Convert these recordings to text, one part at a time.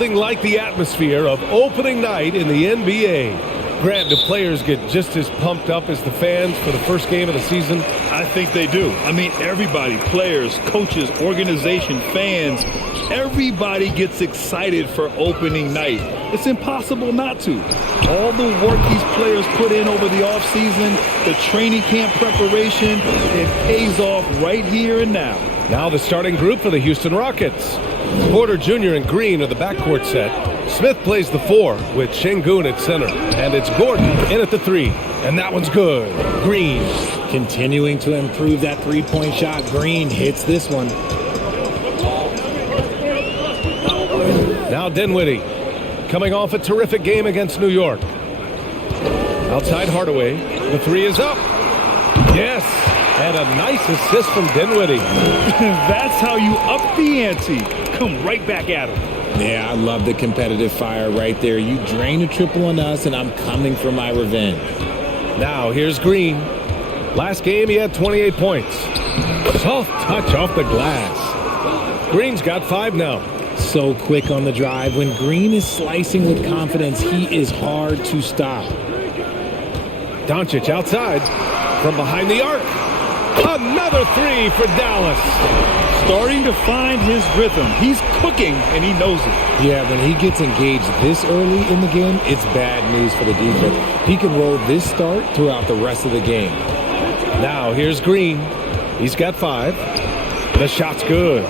Nothing like the atmosphere of opening night in the NBA. Grant, do players get just as pumped up as the fans for the first game of the season? I think they do. I mean, everybody, players, coaches, organization, fans, everybody gets excited for opening night. It's impossible not to. All the work these players put in over the offseason, the training camp preparation, it pays off right here and now. Now the starting group for the Houston Rockets. Porter Jr. and Green are the backcourt set. Smith plays the 4 with Şengün at center. And it's Gordon in at the 3. And that one's good. Green. Continuing to improve that three-point shot. Green hits this one. Now Dinwiddie coming off a terrific game against New York. Outside Hardaway. The 3 is up. Yes. And a nice assist from Dinwiddie. That's how you up the ante. Come right back at him. Yeah, I love the competitive fire right there. You drain a triple on us, and I'm coming for my revenge. Now here's Green. Last game he had 28 points. Soft touch off the glass. Green's got 5 now. So quick on the drive. When Green is slicing with confidence, he is hard to stop. Doncic outside from behind the arc. Another 3 for Dallas. Starting to find his rhythm. He's cooking, and he knows it. Yeah, when he gets engaged this early in the game, it's bad news for the defense. He can roll this start throughout the rest of the game. Now here's Green. He's got 5. The shot's good.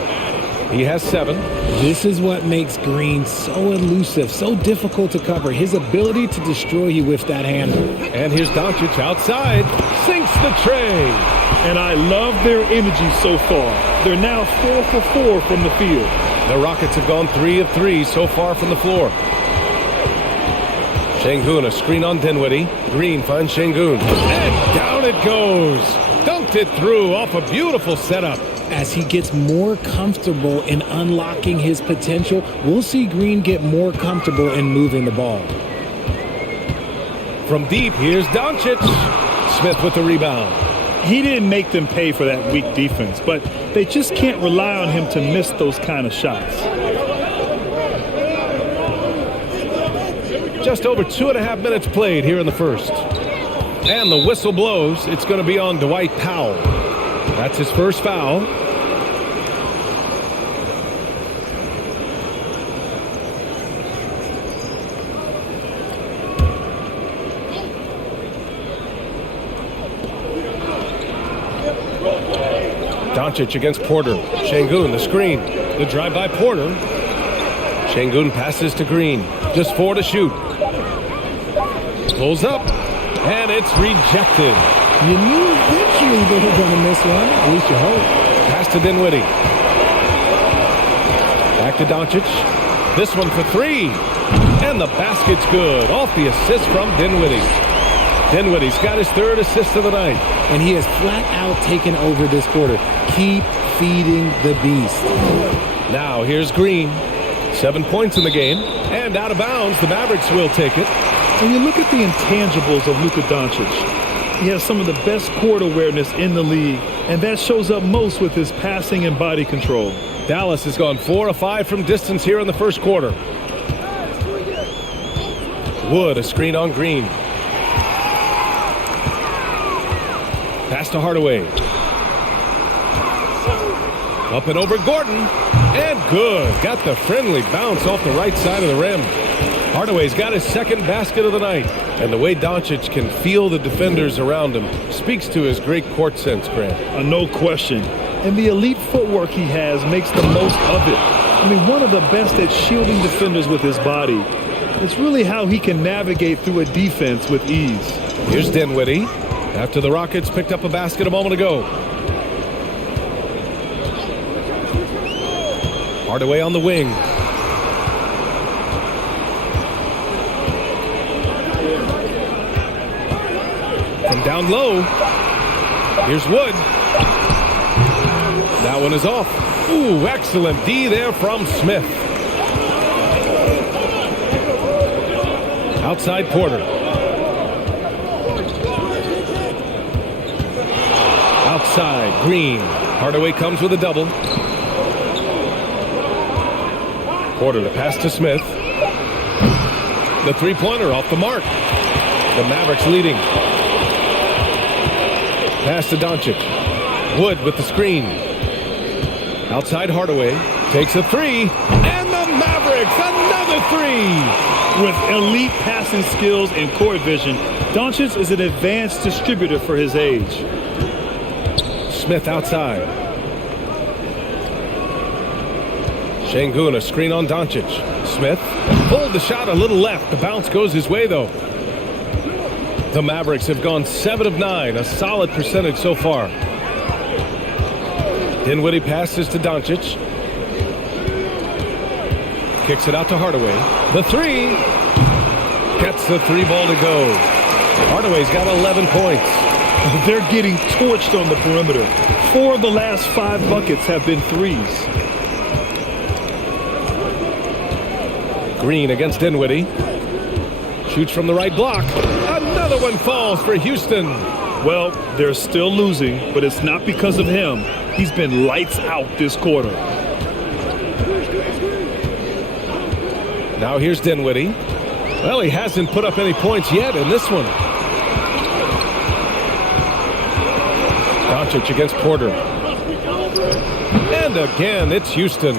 He has 7. This is what makes Green so elusive, so difficult to cover. His ability to destroy you with that hammer. And here's Doncic outside. Sinks the tray. And I love their energy so far. They're now 4 for 4 from the field. The Rockets have gone 3 of 3 so far from the floor. Şengün, a screen on Dinwiddie. Green finds Şengün. And down it goes. Dunked it through off a beautiful setup. As he gets more comfortable in unlocking his potential, we'll see Green get more comfortable in moving the ball. From deep, here's Doncic. Smith with the rebound. He didn't make them pay for that weak defense, but they just can't rely on him to miss those kind of shots. Just over 2.5 minutes played here in the first. And the whistle blows. It's going to be on Dwight Powell. That's his first foul. Doncic against Porter. Şengün, the screen. The drive by Porter. Şengün passes to Green. Just 4 to shoot. Pulls up. And it's rejected. You knew eventually they were going to miss one. At least you hope. Pass to Dinwiddie. Back to Doncic. This one for 3. And the basket's good. Off the assist from Dinwiddie. Dinwiddie's got his 3rd assist of the night. And he has flat out taken over this quarter. Keep feeding the beast. Now here's Green. 7 points in the game. And out of bounds, the Mavericks will take it. When you look at the intangibles of Luka Doncic, he has some of the best court awareness in the league, and that shows up most with his passing and body control. Dallas has gone 4 of 5 from distance here in the first quarter. Wood, a screen on Green. Pass to Hardaway. Up and over Gordon. And good. Got the friendly bounce off the right side of the rim. Hardaway's got his 2nd basket of the night. And the way Doncic can feel the defenders around him speaks to his great court sense, Grant. No question. And the elite footwork he has makes the most of it. I mean, one of the best at shielding defenders with his body. It's really how he can navigate through a defense with ease. Here's Dinwiddie. After the Rockets picked up a basket a moment ago. Hardaway on the wing. From down low. Here's Wood. That one is off. Ooh, excellent D there from Smith. Outside Porter. Outside Green. Hardaway comes with a double. Porter to pass to Smith. The three-pointer off the mark. The Mavericks leading. Pass to Doncic. Wood with the screen. Outside Hardaway. Takes a three. And the Mavericks, another three. With elite passing skills and court vision, Doncic is an advanced distributor for his age. Smith outside. Şengün, a screen on Doncic. Smith pulled the shot a little left. The bounce goes his way, though. The Mavericks have gone 7 of 9, a solid percentage so far. Dinwiddie passes to Doncic. Kicks it out to Hardaway. The three. Gets the three ball to go. Hardaway's got 11 points. They're getting torched on the perimeter. 4 of the last 5 buckets have been threes. Green against Dinwiddie. Shoots from the right block. Another one falls for Houston. Well, they're still losing, but it's not because of him. He's been lights out this quarter. Now here's Dinwiddie. Well, he hasn't put up any points yet in this one. Doncic against Porter. And again, it's Houston.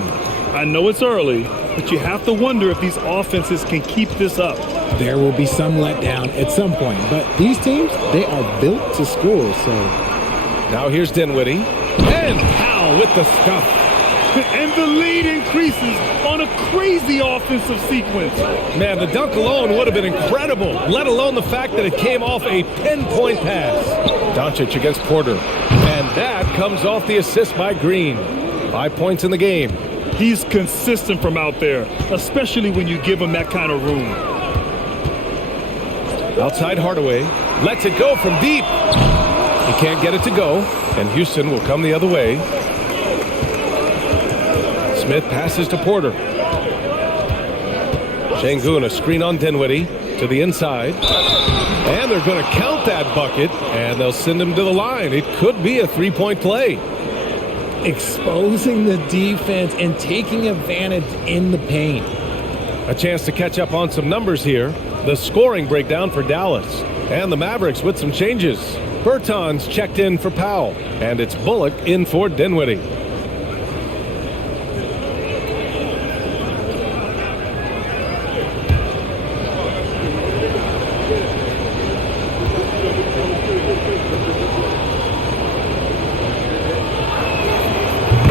I know it's early, but you have to wonder if these offenses can keep this up. There will be some letdown at some point, but these teams, they are built to score, so. Now here's Dinwiddie. And Powell with the scuff. And the lead increases on a crazy offensive sequence. Man, the dunk alone would have been incredible, let alone the fact that it came off a 10-point pass. Doncic against Porter. And that comes off the assist by Green. 5 points in the game. He's consistent from out there, especially when you give him that kind of room. Outside Hardaway. Lets it go from deep. He can't get it to go, and Houston will come the other way. Smith passes to Porter. Şengün, a screen on Dinwiddie to the inside. And they're going to count that bucket, and they'll send him to the line. It could be a three-point play. Exposing the defense and taking advantage in the paint. A chance to catch up on some numbers here. The scoring breakdown for Dallas. And the Mavericks with some changes. Bertans checked in for Powell. And it's Bullock in for Dinwiddie.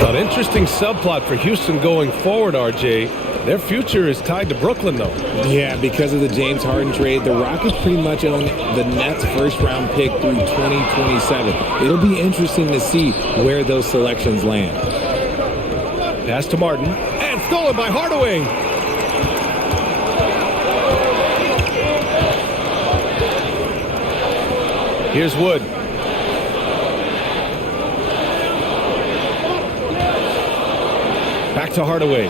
An interesting subplot for Houston going forward, RJ. Their future is tied to Brooklyn, though. Yeah, because of the James Harden trade, the Rockets pretty much own the Nets' first-round pick through 2027. It'll be interesting to see where those selections land. Pass to Martin, and stolen by Hardaway. Here's Wood. Back to Hardaway.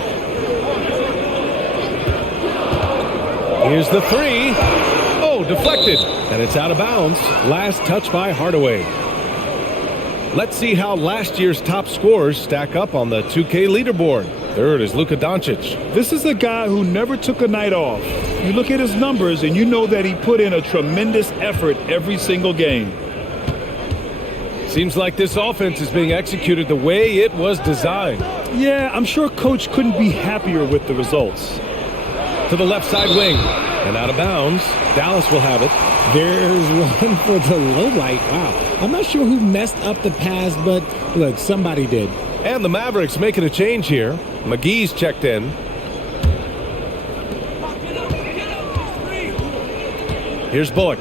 Here's the three. Oh, deflected. And it's out of bounds. Last touch by Hardaway. Let's see how last year's top scorers stack up on the 2K leaderboard. Third is Luka Doncic. This is a guy who never took a night off. You look at his numbers and you know that he put in a tremendous effort every single game. Seems like this offense is being executed the way it was designed. Yeah, I'm sure Coach couldn't be happier with the results. To the left side wing. And out of bounds. Dallas will have it. There's one for the low light. Wow. I'm not sure who messed up the pass, but look, somebody did. And the Mavericks making a change here. McGee's checked in. Here's Bullock.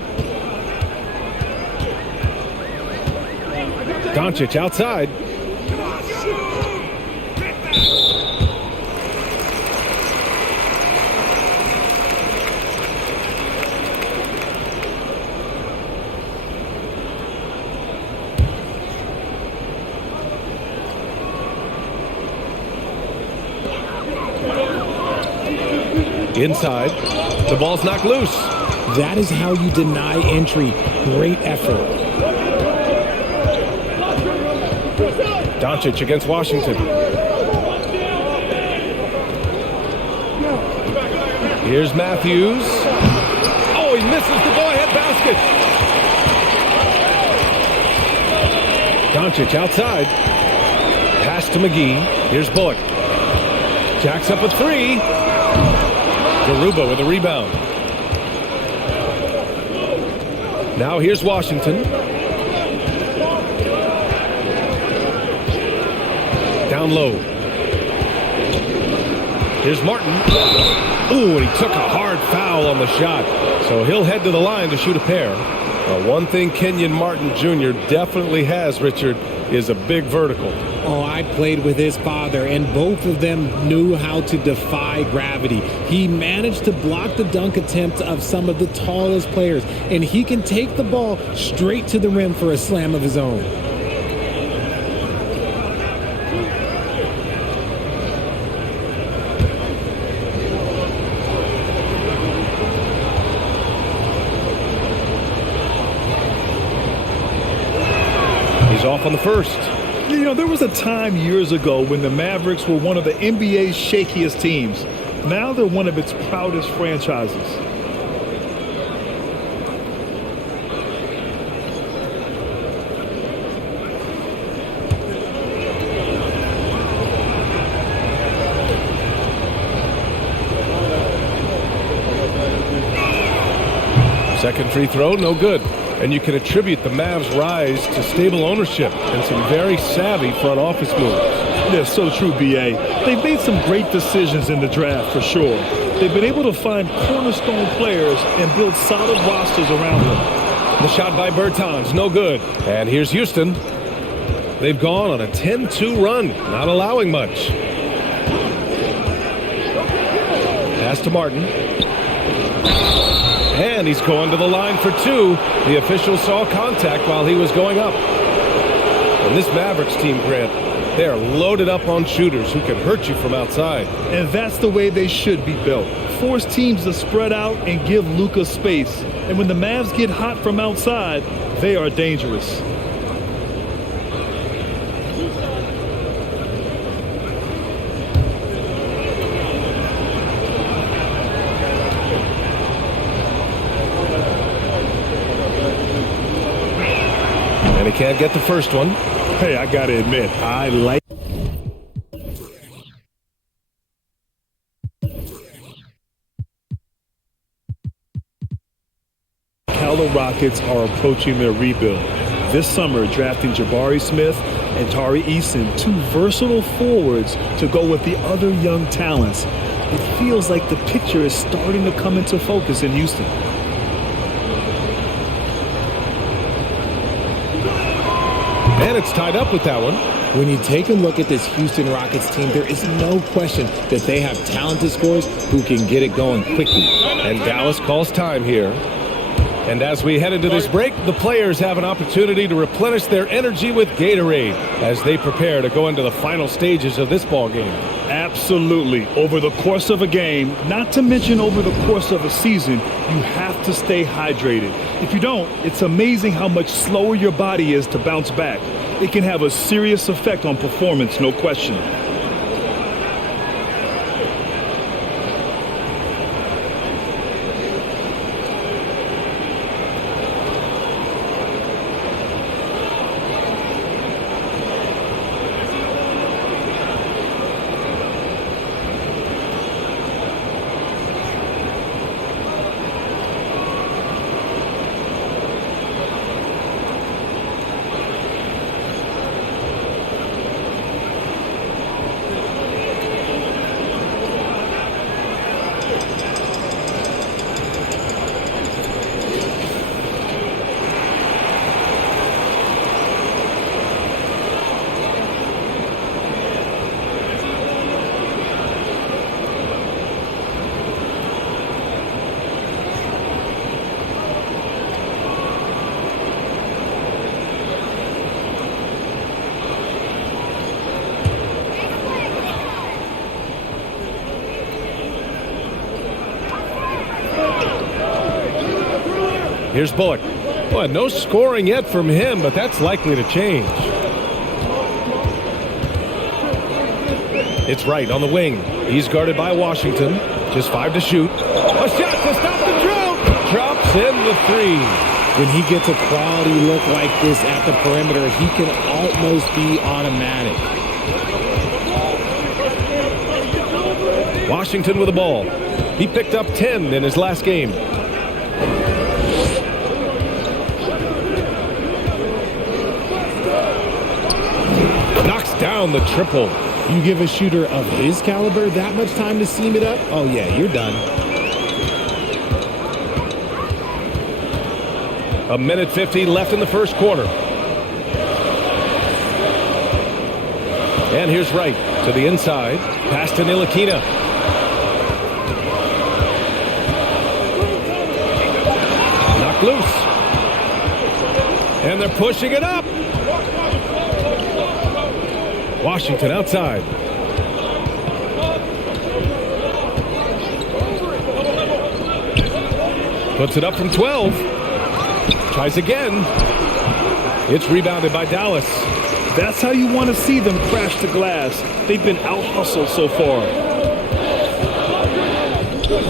Doncic outside. Inside. The ball's knocked loose. That is how you deny entry. Great effort. Doncic against Washington. Here's Matthews. Oh, he misses the go-ahead basket. Doncic outside. Pass to McGee. Here's Bullock. Jacks up a three. Garuba with a rebound. Now here's Washington. Down low. Here's Martin. Ooh, and he took a hard foul on the shot. So he'll head to the line to shoot a pair. One thing Kenyon Martin Jr. definitely has, Richard, is a big vertical. Oh, I played with his father, and both of them knew how to defy gravity. He managed to block the dunk attempt of some of the tallest players, and he can take the ball straight to the rim for a slam of his own. He's off on the first. You know, there was a time years ago when the Mavericks were one of the NBA's shakiest teams. Now they're one of its proudest franchises. Second free throw, no good. And you can attribute the Mavs' rise to stable ownership and some very savvy front office moves. Yeah, so true, B.A. They've made some great decisions in the draft, for sure. They've been able to find cornerstone players and build solid rosters around them. The shot by Bertans, no good. And here's Houston. They've gone on a 10-2 run, not allowing much. Pass to Martin. And he's going to the line for two. The official saw contact while he was going up. And this Mavericks team, Grant, they are loaded up on shooters who can hurt you from outside. And that's the way they should be built. Force teams to spread out and give Luka space. And when the Mavs get hot from outside, they are dangerous. And he can't get the first one. Hey, I gotta admit, I like how the Rockets are approaching their rebuild. This summer, drafting Jabari Smith and Tari Eason, two versatile forwards to go with the other young talents. It feels like the picture is starting to come into focus in Houston. And it's tied up with that one. When you take a look at this Houston Rockets team, there is no question that they have talented scorers who can get it going quickly. And Dallas calls time here. And as we head into this break, the players have an opportunity to replenish their energy with Gatorade as they prepare to go into the final stages of this ball game. Absolutely. Over the course of a game, not to mention over the course of a season, you have to stay hydrated. If you don't, it's amazing how much slower your body is to bounce back. It can have a serious effect on performance, no question. Here's Bullock. Boy, no scoring yet from him, but that's likely to change. It's Wright on the wing. He's guarded by Washington. Just 5 to shoot. A shot to stop the drought. Drops in the 3. When he gets a quality look like this at the perimeter, he can almost be automatic. Washington with the ball. He picked up 10 in his last game. Knocks down the triple. You give a shooter of his caliber that much time to seam it up? Oh, yeah, you're done. A minute 50 left in the first quarter. And here's Wright to the inside. Pass to Ntilikina. Knocked loose. And they're pushing it up. Washington outside. Puts it up from 12. Tries again. It's rebounded by Dallas. That's how you want to see them crash the glass. They've been out-hustled so far.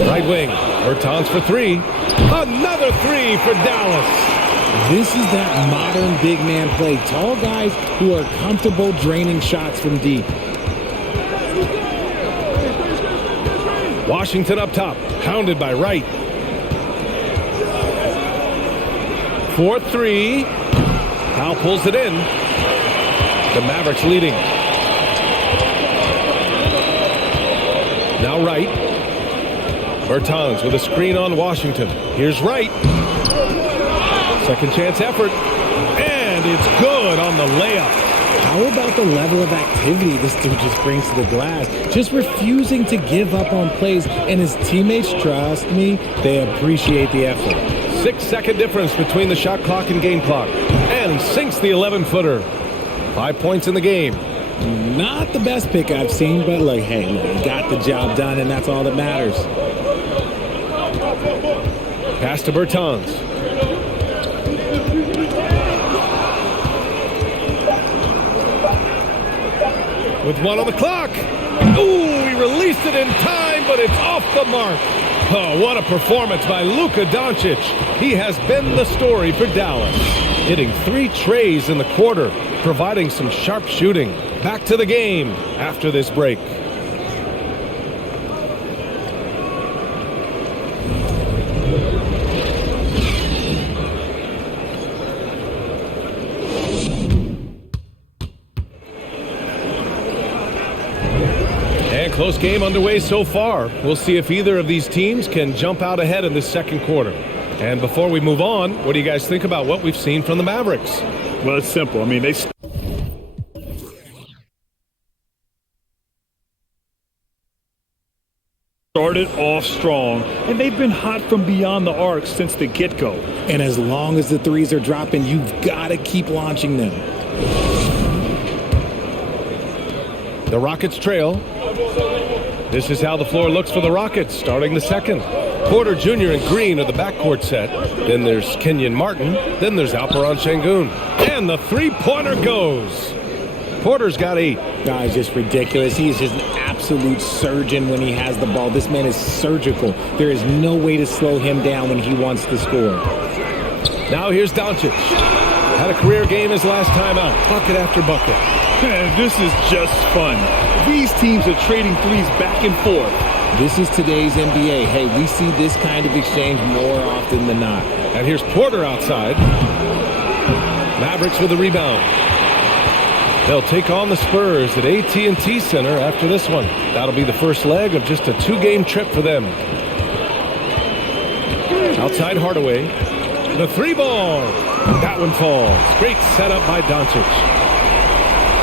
Right wing. Bertans for 3. Another 3 for Dallas. This is that modern big man play. Tall guys who are comfortable draining shots from deep. Washington up top. Pounded by Wright. 4-3. Powell pulls it in. The Mavericks leading. Now Wright. Bertans with a screen on Washington. Here's Wright. Second chance effort. And it's good on the layup. How about the level of activity this dude just brings to the glass? Just refusing to give up on plays. And his teammates, trust me, they appreciate the effort. 6-second difference between the shot clock and game clock. And he sinks the 11-footer. 5 points in the game. Not the best pick I've seen, but like, hey, look, he got the job done, and that's all that matters. Pass to Bertans. With 1 on the clock. Ooh, he released it in time, but it's off the mark. Oh, what a performance by Luka Doncic. He has been the story for Dallas. Hitting 3 trays in the quarter, providing some sharp shooting. Back to the game after this break. Close game underway so far. We'll see if either of these teams can jump out ahead in this second quarter. And before we move on, what do you guys think about what we've seen from the Mavericks? Well, it's simple. I mean, they started off strong, and they've been hot from beyond the arc since the get-go. And as long as the threes are dropping, you've got to keep launching them. The Rockets trail. This is how the floor looks for the Rockets starting the second. Porter Jr. and Green are the backcourt set. Then there's Kenyon Martin. Then there's Alperen Şengün. And the three-pointer goes. Porter's got 8. It's just ridiculous. He is just an absolute surgeon when he has the ball. This man is surgical. There is no way to slow him down when he wants to score. Now here's Doncic. Had a career game his last time out. Bucket after bucket. Man, this is just fun. These teams are trading threes back and forth. This is today's NBA. Hey, we see this kind of exchange more often than not. And here's Porter outside. Mavericks with the rebound. They'll take on the Spurs at AT&T Center after this one. That'll be the first leg of just a 2-game trip for them. Outside Hardaway. The 3-ball. That one falls. Great setup by Doncic.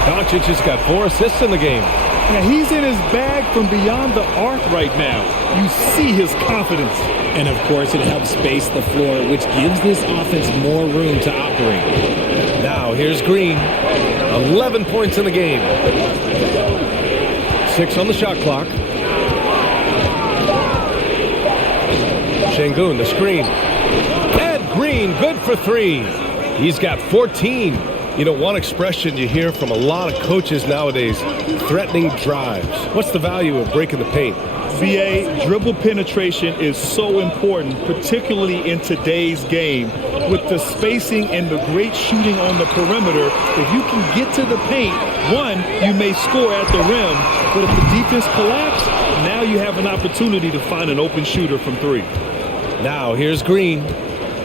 Doncic has got 4 assists in the game. Yeah, he's in his bag from beyond the arc right now. You see his confidence. And, of course, it helps space the floor, which gives this offense more room to operate. Now, here's Green. 11 points in the game. 6 on the shot clock. Şengün, the screen. And Green, good for 3. He's got 14. You know, one expression you hear from a lot of coaches nowadays, threatening drives. What's the value of breaking the paint? BA, dribble penetration is so important, particularly in today's game. With the spacing and the great shooting on the perimeter, if you can get to the paint, one, you may score at the rim, but if the defense collapses, now you have an opportunity to find an open shooter from three. Now here's Green.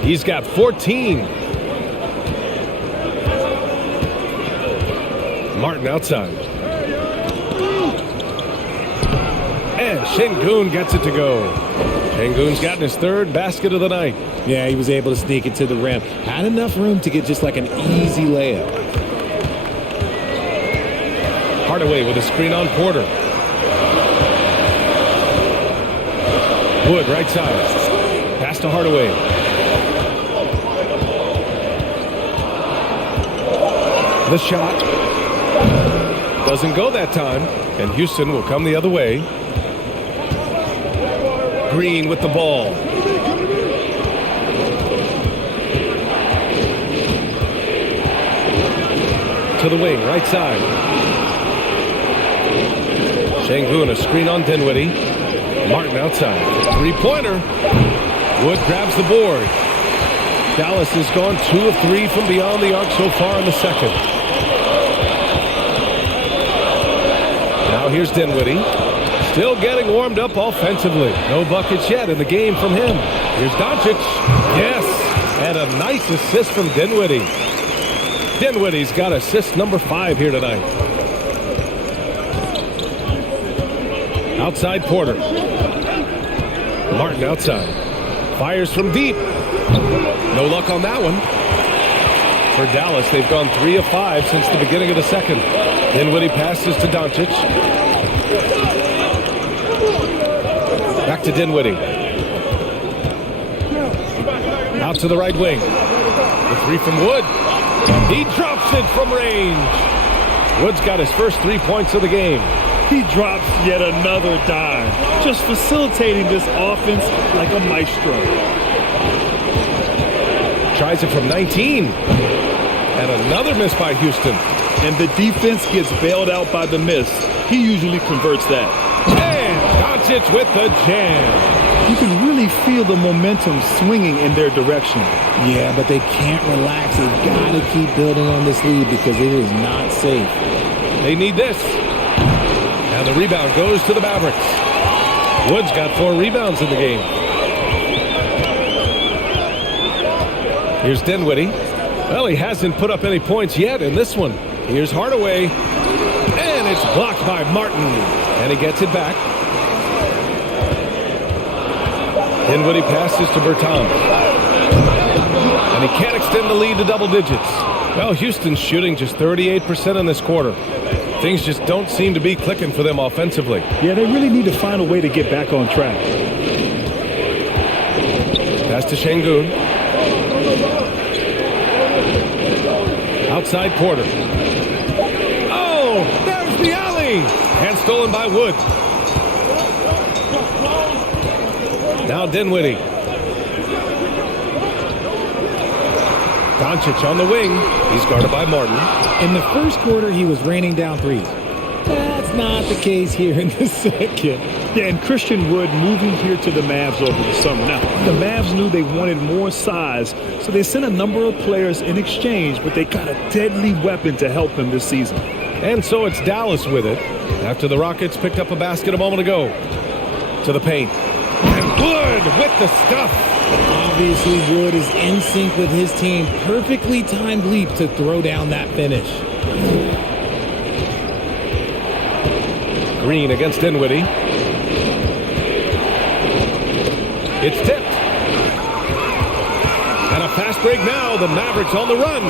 He's got 14. Martin outside. And Şengün gets it to go. Şengün's gotten his third basket of the night. Yeah, he was able to sneak it to the rim. Had enough room to get just like an easy layup. Hardaway with a screen on Porter. Wood right side. Pass to Hardaway. The shot doesn't go that time, and Houston will come the other way. Green with the ball. To the wing, right side. Şengün, a screen on Dinwiddie. Martin outside. Three-pointer. Wood grabs the board. Dallas has gone 2 of 3 from beyond the arc so far in the second. Now here's Dinwiddie. Still getting warmed up offensively. No buckets yet in the game from him. Here's Doncic. Yes. And a nice assist from Dinwiddie. Dinwiddie's got assist number 5 here tonight. Outside Porter. Martin outside. Fires from deep. No luck on that one. For Dallas, they've gone 3 of 5 since the beginning of the second. Dinwiddie passes to Doncic. Back to Dinwiddie. Out to the right wing. The 3 from Wood. He drops it from range. Wood's got his first 3 points of the game. He drops yet another dime, just facilitating this offense like a maestro. Tries it from 19. And another miss by Houston. And the defense gets bailed out by the miss. He usually converts that. And Doncic with the jam. You can really feel the momentum swinging in their direction. Yeah, but they can't relax. They've got to keep building on this lead because it is not safe. They need this. And the rebound goes to the Mavericks. Wood's got 4 rebounds in the game. Here's Dinwiddie. Well, he hasn't put up any points yet in this one. Here's Hardaway. And it's blocked by Martin. And he gets it back. Dinwiddie passes to Bertans. And he can't extend the lead to double digits. Well, Houston's shooting just 38% in this quarter. Things just don't seem to be clicking for them offensively. Yeah, they really need to find a way to get back on track. Pass to Şengün. Outside Porter. Oh, there's the alley. And stolen by Wood. Now Dinwiddie. Doncic on the wing. He's guarded by Martin. In the first quarter, he was raining down threes. That's not the case here in the second. Yeah, and Christian Wood moving here to the Mavs over the summer. Now, the Mavs knew they wanted more size, so they sent a number of players in exchange, but they got a deadly weapon to help him this season. And so it's Dallas with it, after the Rockets picked up a basket a moment ago. To the paint. And Wood with the stuff. Obviously, Wood is in sync with his team. Perfectly timed leap to throw down that finish. Green against Dinwiddie. It's tipped. And a fast break now. The Mavericks on the run.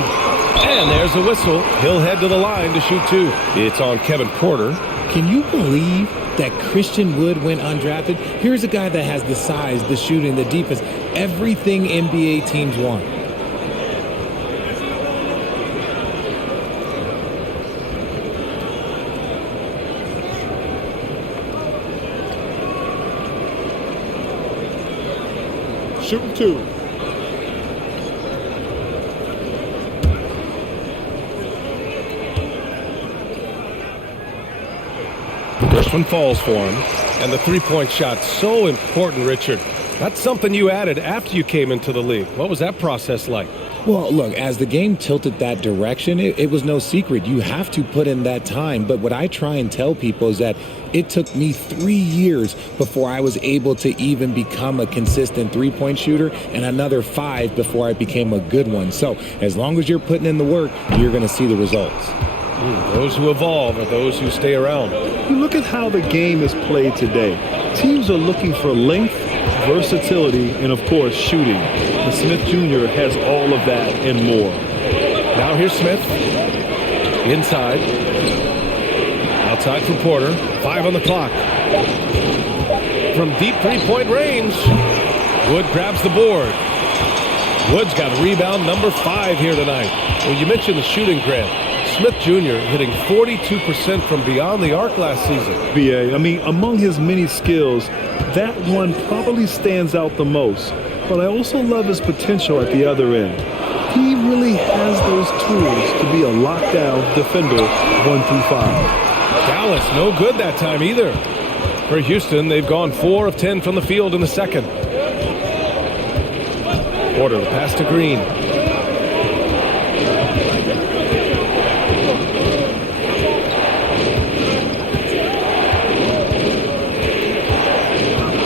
And there's a whistle. He'll head to the line to shoot 2. It's on Kevin Porter. Can you believe that Christian Wood went undrafted? Here's a guy that has the size, the shooting, the defense, everything NBA teams want. Shooting 2. First one falls for him. And the three-point shot, so important, Richard. That's something you added after you came into the league. What was that process like? Well, look, as the game tilted that direction, it was no secret. You have to put in that time. But what I try and tell people is that it took me 3 years before I was able to even become a consistent three-point shooter, and another 5 before I became a good one. So as long as you're putting in the work, you're going to see the results. Those who evolve are those who stay around. You look at how the game is played today. Teams are looking for length, versatility, and of course shooting. And Smith Jr. has all of that and more. Now here's Smith. Inside. Outside for Porter. 5 on the clock. From deep three-point range, Wood grabs the board. Wood's got rebound number 5 here tonight. Well, you mentioned the shooting, Grant. Smith Jr. hitting 42% from beyond the arc last season. BA, I mean, among his many skills, that one probably stands out the most. But I also love his potential at the other end. He really has those tools to be a lockdown defender 1 through 5. Dallas, no good that time either. For Houston, they've gone 4 of 10 from the field in the second. Porter, the pass to Green.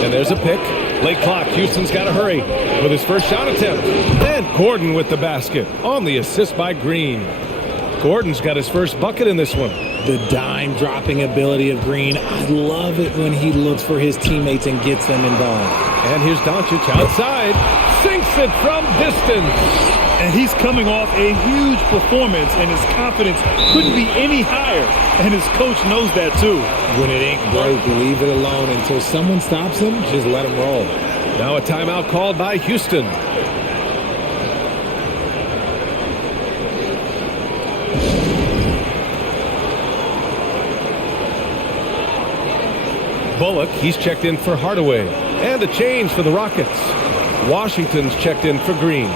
And there's a pick. Late clock. Houston's got to hurry with his first shot attempt. And Gordon with the basket on the assist by Green. Gordon's got his first bucket in this one. The dime-dropping ability of Green. I love it when he looks for his teammates and gets them involved. And here's Doncic outside. Sinks it from distance. And he's coming off a huge performance, and his confidence couldn't be any higher. And his coach knows that, too. When it ain't broke, leave it alone. Until someone stops him, just let him roll. Now a timeout called by Houston. Bullock, he's checked in for Hardaway. And a change for the Rockets. Washington's checked in for Green.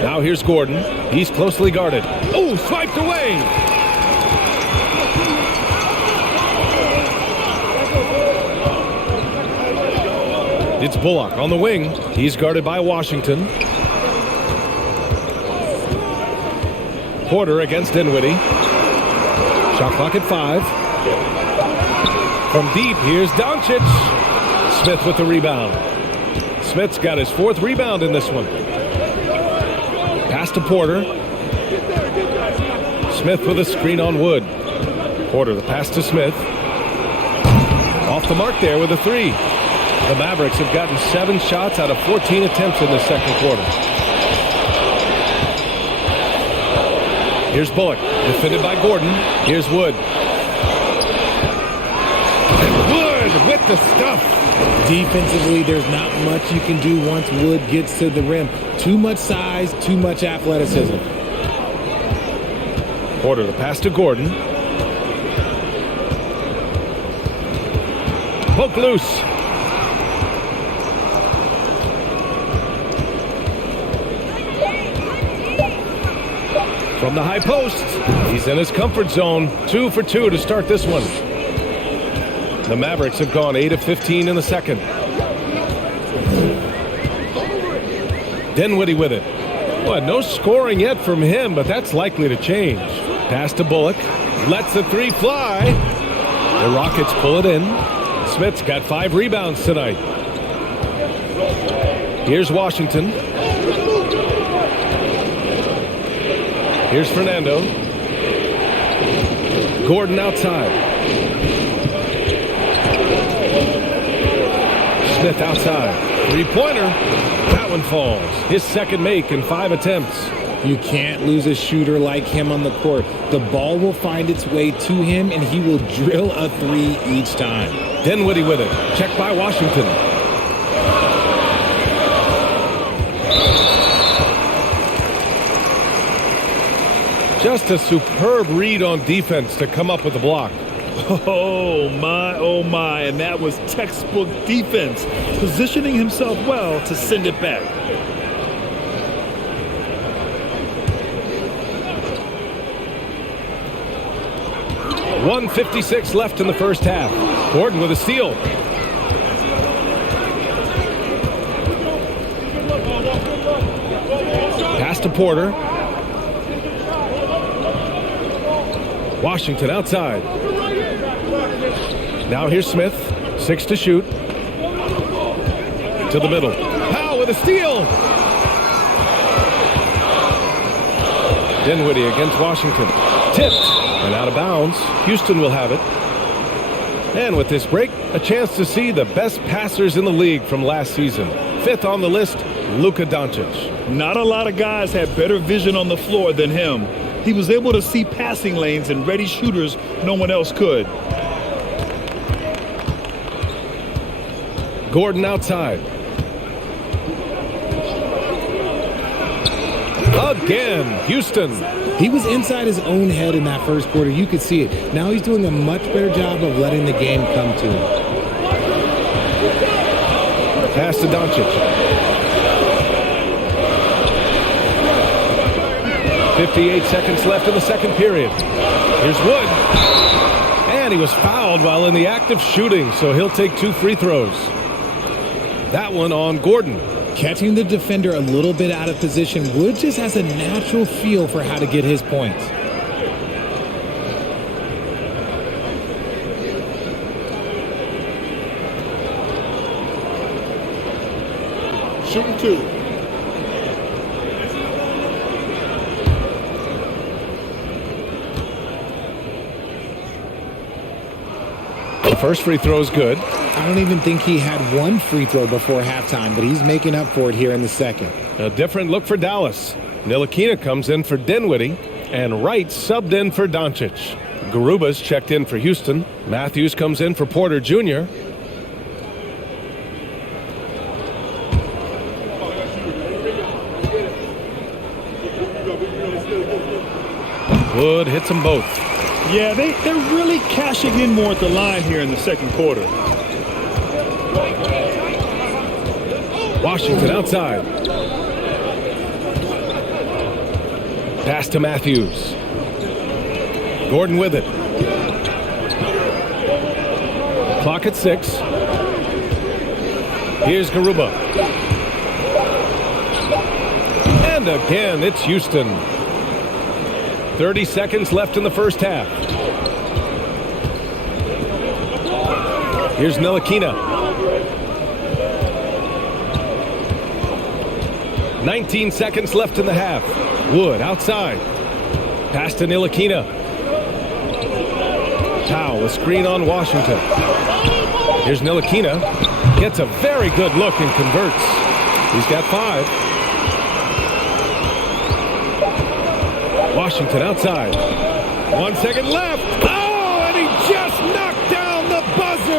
Now here's Gordon. He's closely guarded. Oh, swiped away. It's Bullock on the wing. He's guarded by Washington. Porter against Dinwiddie. Shot clock at 5. From deep, here's Doncic. Smith with the rebound. Smith's got his 4th rebound in this one. Pass to Porter. Smith with a screen on Wood. Porter, the pass to Smith. Off the mark there with a 3. The Mavericks have gotten 7 shots out of 14 attempts in the second quarter. Here's Bullock, defended by Gordon. Here's Wood. And Wood with the stuff. Defensively, there's not much you can do once Wood gets to the rim. Too much size, too much athleticism. Porter, the pass to Gordon. Poke loose. From the high post, he's in his comfort zone. 2 for 2 to start this one. The Mavericks have gone 8 of 15 in the second. Dinwiddie with it. Well, no scoring yet from him, but that's likely to change. Pass to Bullock. Lets the 3 fly. The Rockets pull it in. Smith's got 5 rebounds tonight. Here's Washington. Here's Fernando. Gordon outside. Smith outside. 3-pointer. That one falls. His second make in 5 attempts. You can't lose a shooter like him on the court. The ball will find its way to him, and he will drill a 3 each time. Dinwiddie with it. Checked by Washington. Just a superb read on defense to come up with the block. Oh my, and that was textbook defense, positioning himself well to send it back. .156 left in the first half. Gordon with a steal. Pass to Porter. Washington outside. Now here's Smith. 6 to shoot. To the middle. Powell with a steal. Dinwiddie against Washington. Tipped and out of bounds. Houston will have it. And with this break, a chance to see the best passers in the league from last season. 5th on the list, Luka Doncic. Not a lot of guys had better vision on the floor than him. He was able to see passing lanes and ready shooters no one else could. Gordon outside. Again, Houston. He was inside his own head in that first quarter. You could see it. Now he's doing a much better job of letting the game come to him. Pass to Doncic. 58 seconds left in the second period. Here's Wood. And he was fouled while in the act of shooting, so he'll take 2 free throws. That one on Gordon. Catching the defender a little bit out of position, Wood just has a natural feel for how to get his points. Shooting 2. The first free throw is good. I don't even think he had one free throw before halftime, but he's making up for it here in the second. A different look for Dallas. Ntilikina comes in for Dinwiddie, and Wright subbed in for Doncic. Garuba's checked in for Houston. Matthews comes in for Porter Jr. Wood hits them both. Yeah, they're really cashing in more at the line here in the second quarter. Washington outside. Pass to Matthews. Gordon with it. Clock at 6. Here's Garuba. And again, it's Houston. 30 seconds left in the first half. Here's Ntilikina. 19 seconds left in the half. Wood outside. Pass to Ntilikina. Powell, a screen on Washington. Here's Ntilikina. Gets a very good look and converts. He's got 5. Washington outside. 1 second left. Oh, and he just knocked down the buzzer.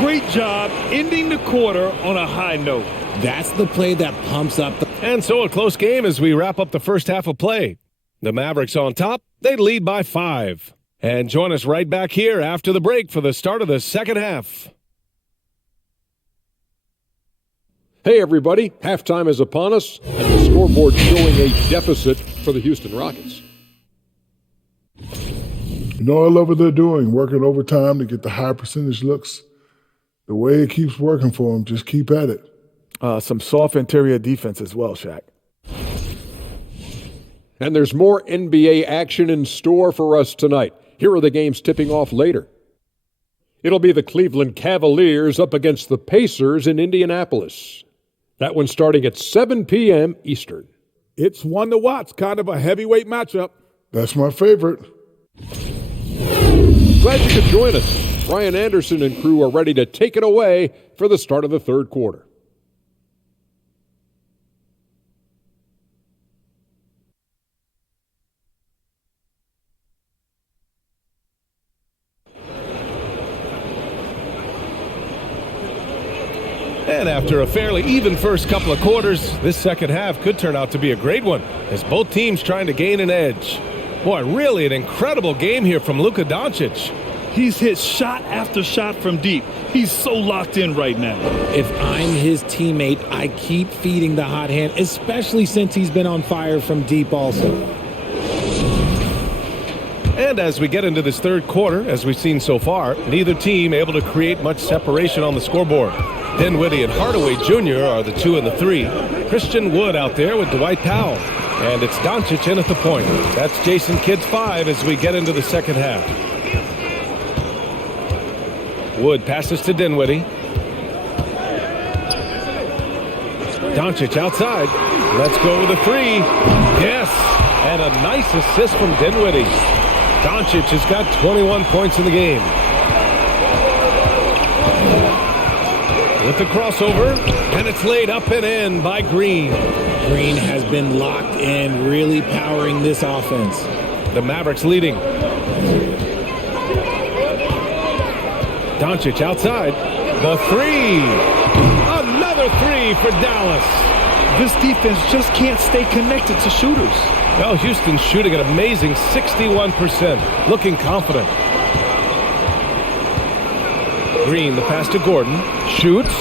Great job ending the quarter on a high note. That's the play that pumps up the... And so a close game as we wrap up the first half of play. The Mavericks on top. They lead by 5. And join us right back here after the break for the start of the second half. Hey, everybody. Halftime is upon us, and the scoreboard showing a deficit for the Houston Rockets. You know, I love what they're doing, working overtime to get the high percentage looks. The way it keeps working for them, just keep at it. Some soft interior defense as well, Shaq. And there's more NBA action in store for us tonight. Here are the games tipping off later. It'll be the Cleveland Cavaliers up against the Pacers in Indianapolis. That one starting at 7 p.m. Eastern. It's one to watch, kind of a heavyweight matchup. That's my favorite. Glad you could join us. Brian Anderson and crew are ready to take it away for the start of the third quarter. And after a fairly even first couple of quarters, this second half could turn out to be a great one as both teams trying to gain an edge. Boy, really an incredible game here from Luka Doncic. He's hit shot after shot from deep. He's so locked in right now. If I'm his teammate, I keep feeding the hot hand, especially since he's been on fire from deep also. And as we get into this third quarter, as we've seen so far, neither team able to create much separation on the scoreboard. Dinwiddie and Hardaway Jr. are the 2 and the 3. Christian Wood out there with Dwight Powell. And it's Doncic in at the point. That's Jason Kidd's 5 as we get into the second half. Wood passes to Dinwiddie. Doncic outside. Let's go with a 3. Yes! And a nice assist from Dinwiddie. Doncic has got 21 points in the game. With the crossover, and it's laid up and in by Green. Green has been locked in, really powering this offense. The Mavericks leading. Doncic outside. The 3. Another 3 for Dallas. This defense just can't stay connected to shooters. Well, Houston's shooting an amazing 61%, looking confident. Green, the pass to Gordon, shoots,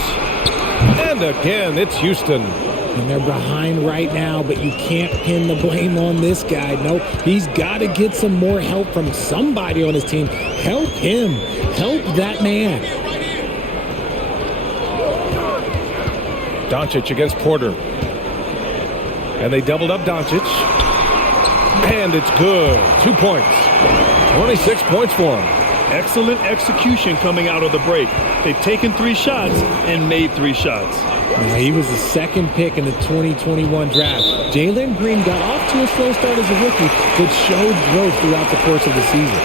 and again, it's Houston. And they're behind right now, but you can't pin the blame on this guy. Nope, he's got to get some more help from somebody on his team. Help him. Help that man. Doncic against Porter. And they doubled up Doncic. And it's good. 2 points. 26 points for him. Excellent execution coming out of the break. They've taken 3 shots and made 3 shots. Now, he was the second pick in the 2021 draft. Jalen Green got off to a slow start as a rookie, but showed growth throughout the course of the season.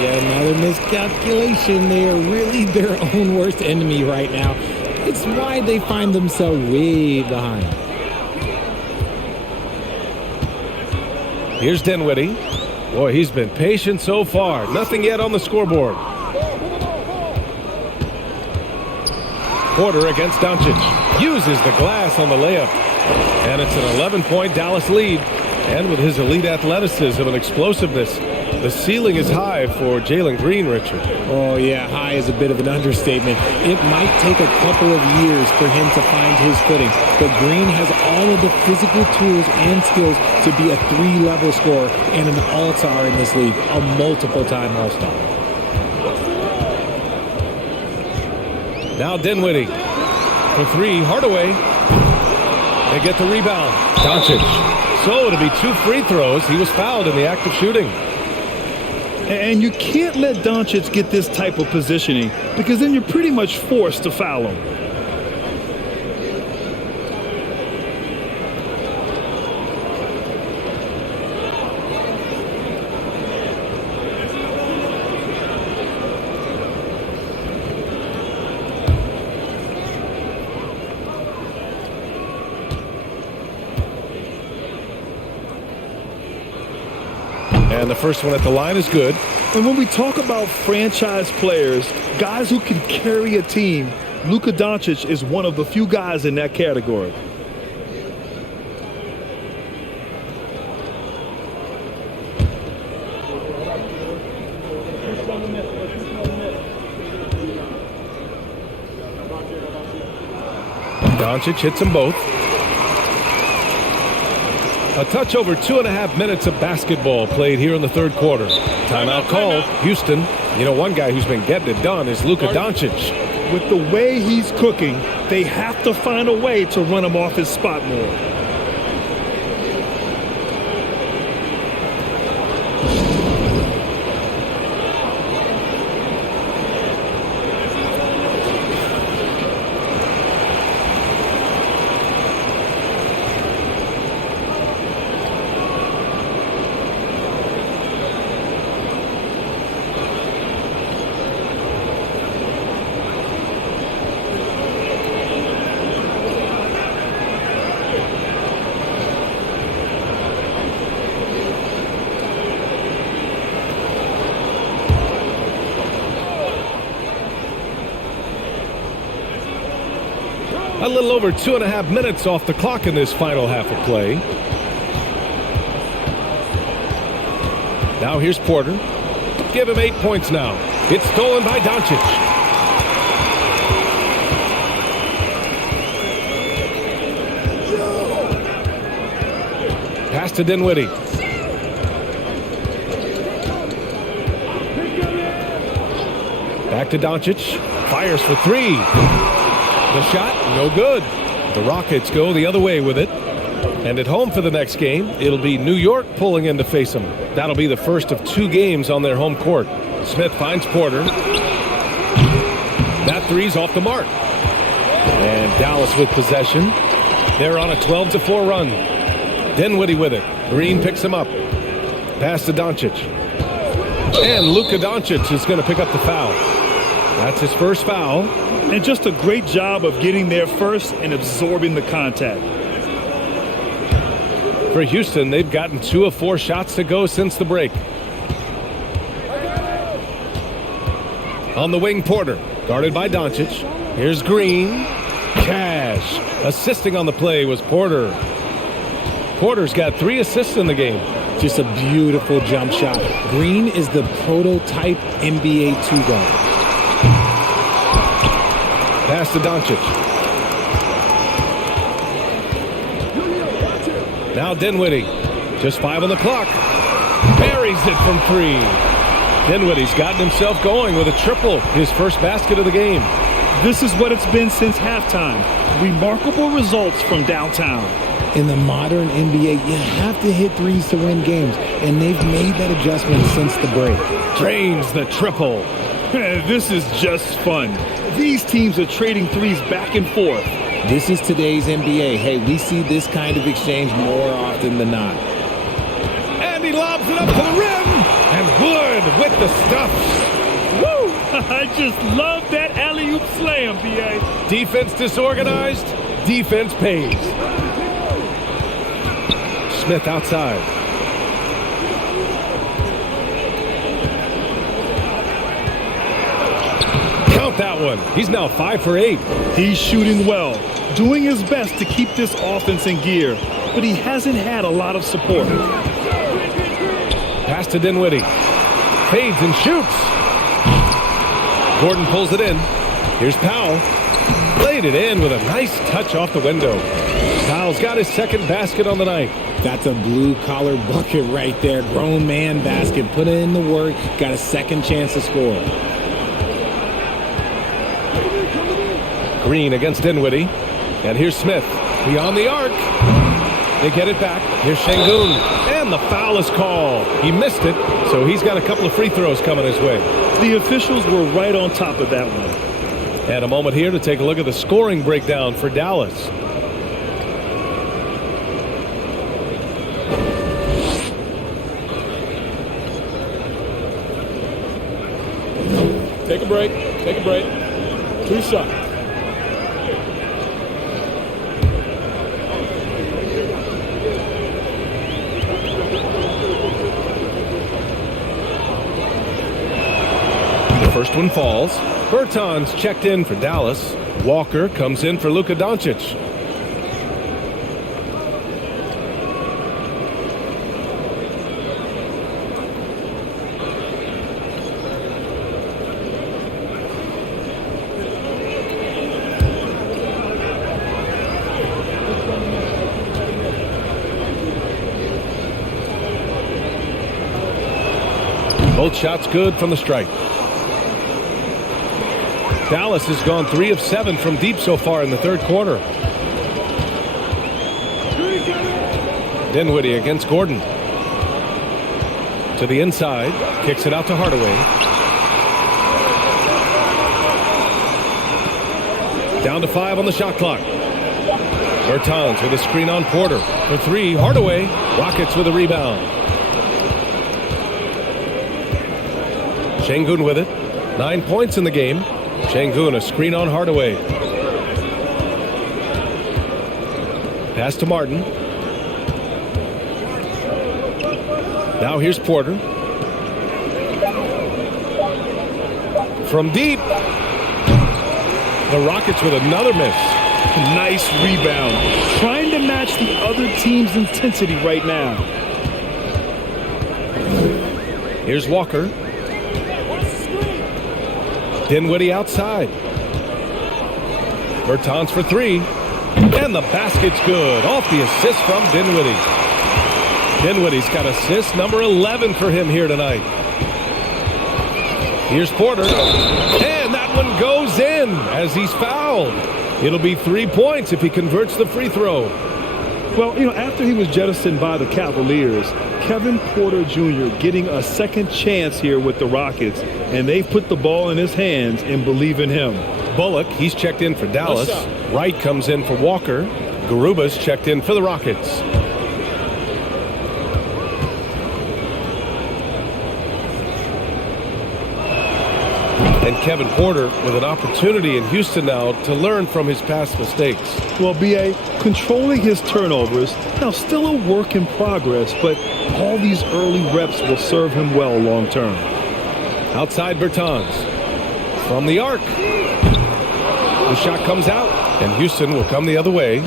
Yeah, another miscalculation. They are really their own worst enemy right now. It's why they find themselves way behind. Here's Dinwiddie. Boy, he's been patient so far. Nothing yet on the scoreboard. Porter against Doncic. Uses the glass on the layup. And it's an 11-point Dallas lead. And with his elite athleticism and explosiveness, the ceiling is high for Jalen Green, Richard. Oh, yeah, high is a bit of an understatement. It might take a couple of years for him to find his footing, but Green has all of the physical tools and skills to be a 3-level scorer and an all-star in this league, a multiple-time all-star. Now Dinwiddie for 3, Hardaway. They get the rebound. Doncic. So it'll be 2 free throws. He was fouled in the act of shooting. And you can't let Doncic get this type of positioning because then you're pretty much forced to foul him. And the first one at the line is good. And when we talk about franchise players, guys who can carry a team, Luka Doncic is one of the few guys in that category. Doncic hits them both. A touch over 2.5 minutes of basketball played here in the third quarter. Timeout called. Houston. You know, one guy who's been getting it done is Luka Doncic. With the way he's cooking, they have to find a way to run him off his spot more. A little over 2.5 minutes off the clock in this final half of play. Now here's Porter. Give him 8 points now. It's stolen by Doncic. Pass to Dinwiddie. Back to Doncic. Fires for three. The shot, no good. The Rockets go the other way with it. And at home for the next game, it'll be New York pulling in to face them. That'll be the first of 2 games on their home court. Smith finds Porter. That three's off the mark. And Dallas with possession. They're on a 12-4 run. Dinwiddie with it. Green picks him up. Pass to Doncic. And Luka Doncic is going to pick up the foul. That's his first foul. And just a great job of getting there first and absorbing the contact. For Houston, they've gotten 2 of 4 shots to go since the break. On the wing, Porter, guarded by Doncic. Here's Green. Cash. Assisting on the play was Porter. Porter's got 3 assists in the game. Just a beautiful jump shot. Green is the prototype NBA 2 guard. Pass to Doncic. Now Dinwiddie. Just 5 on the clock. Buries it from 3. Dinwiddie's gotten himself going with a triple. His first basket of the game. This is what it's been since halftime. Remarkable results from downtown. In the modern NBA, you have to hit threes to win games, and they've made that adjustment since the break. Drains the triple. This is just fun. These teams are trading threes back and forth. This is today's NBA. Hey, we see this kind of exchange more often than not. And he lobs it up to the rim. And Wood with the stuff. Woo! I just love that alley-oop slam, B.A. Defense disorganized. Defense pays. Smith outside. Count that one. He's now 5 for 8. He's shooting well, doing his best to keep this offense in gear, but he hasn't had a lot of support. Pass to Dinwiddie. Fades and shoots. Gordon pulls it in. Here's Powell. Played it in with a nice touch off the window. Powell's got his second basket on the night. That's a blue-collar bucket right there. Grown man basket. Put in the work. Got a second chance to score. Green against Dinwiddie. And here's Smith. Beyond the arc. They get it back. Here's Şengün. And the foul is called. He missed it, so he's got a couple of free throws coming his way. The officials were right on top of that one. And a moment here to take a look at the scoring breakdown for Dallas. Take a break. Take a break. 2 shots. The first one falls. Bertans checked in for Dallas. Walker comes in for Luka Doncic. Both shots good from the stripe. Dallas has gone 3 of 7 from deep so far in the third quarter. Dinwiddie against Gordon. To the inside. Kicks it out to Hardaway. Down to 5 on the shot clock. Bertans with a screen on Porter. For 3, Hardaway. Rockets with a rebound. Şengün with it. 9 points in the game. Şengün a screen on Hardaway. Pass to Martin. Now here's Porter. From deep. The Rockets with another miss. Nice rebound. Trying to match the other team's intensity right now. Here's Walker. Dinwiddie outside. Bertans for three. And the basket's good. Off the assist from Dinwiddie. Dinwiddie's got assist number 11 for him here tonight. Here's Porter. And that one goes in as he's fouled. It'll be 3 points if he converts the free throw. Well, after he was jettisoned by the Cavaliers, Kevin Porter Jr. getting a second chance here with the Rockets, and they've put the ball in his hands and believe in him. Bullock, he's checked in for Dallas. Wright comes in for Walker. Garuba's checked in for the Rockets. And Kevin Porter with an opportunity in Houston now to learn from his past mistakes. Well, B.A., controlling his turnovers, now still a work in progress, but all these early reps will serve him well long term. Outside Bertans. From the arc. The shot comes out, and Houston will come the other way.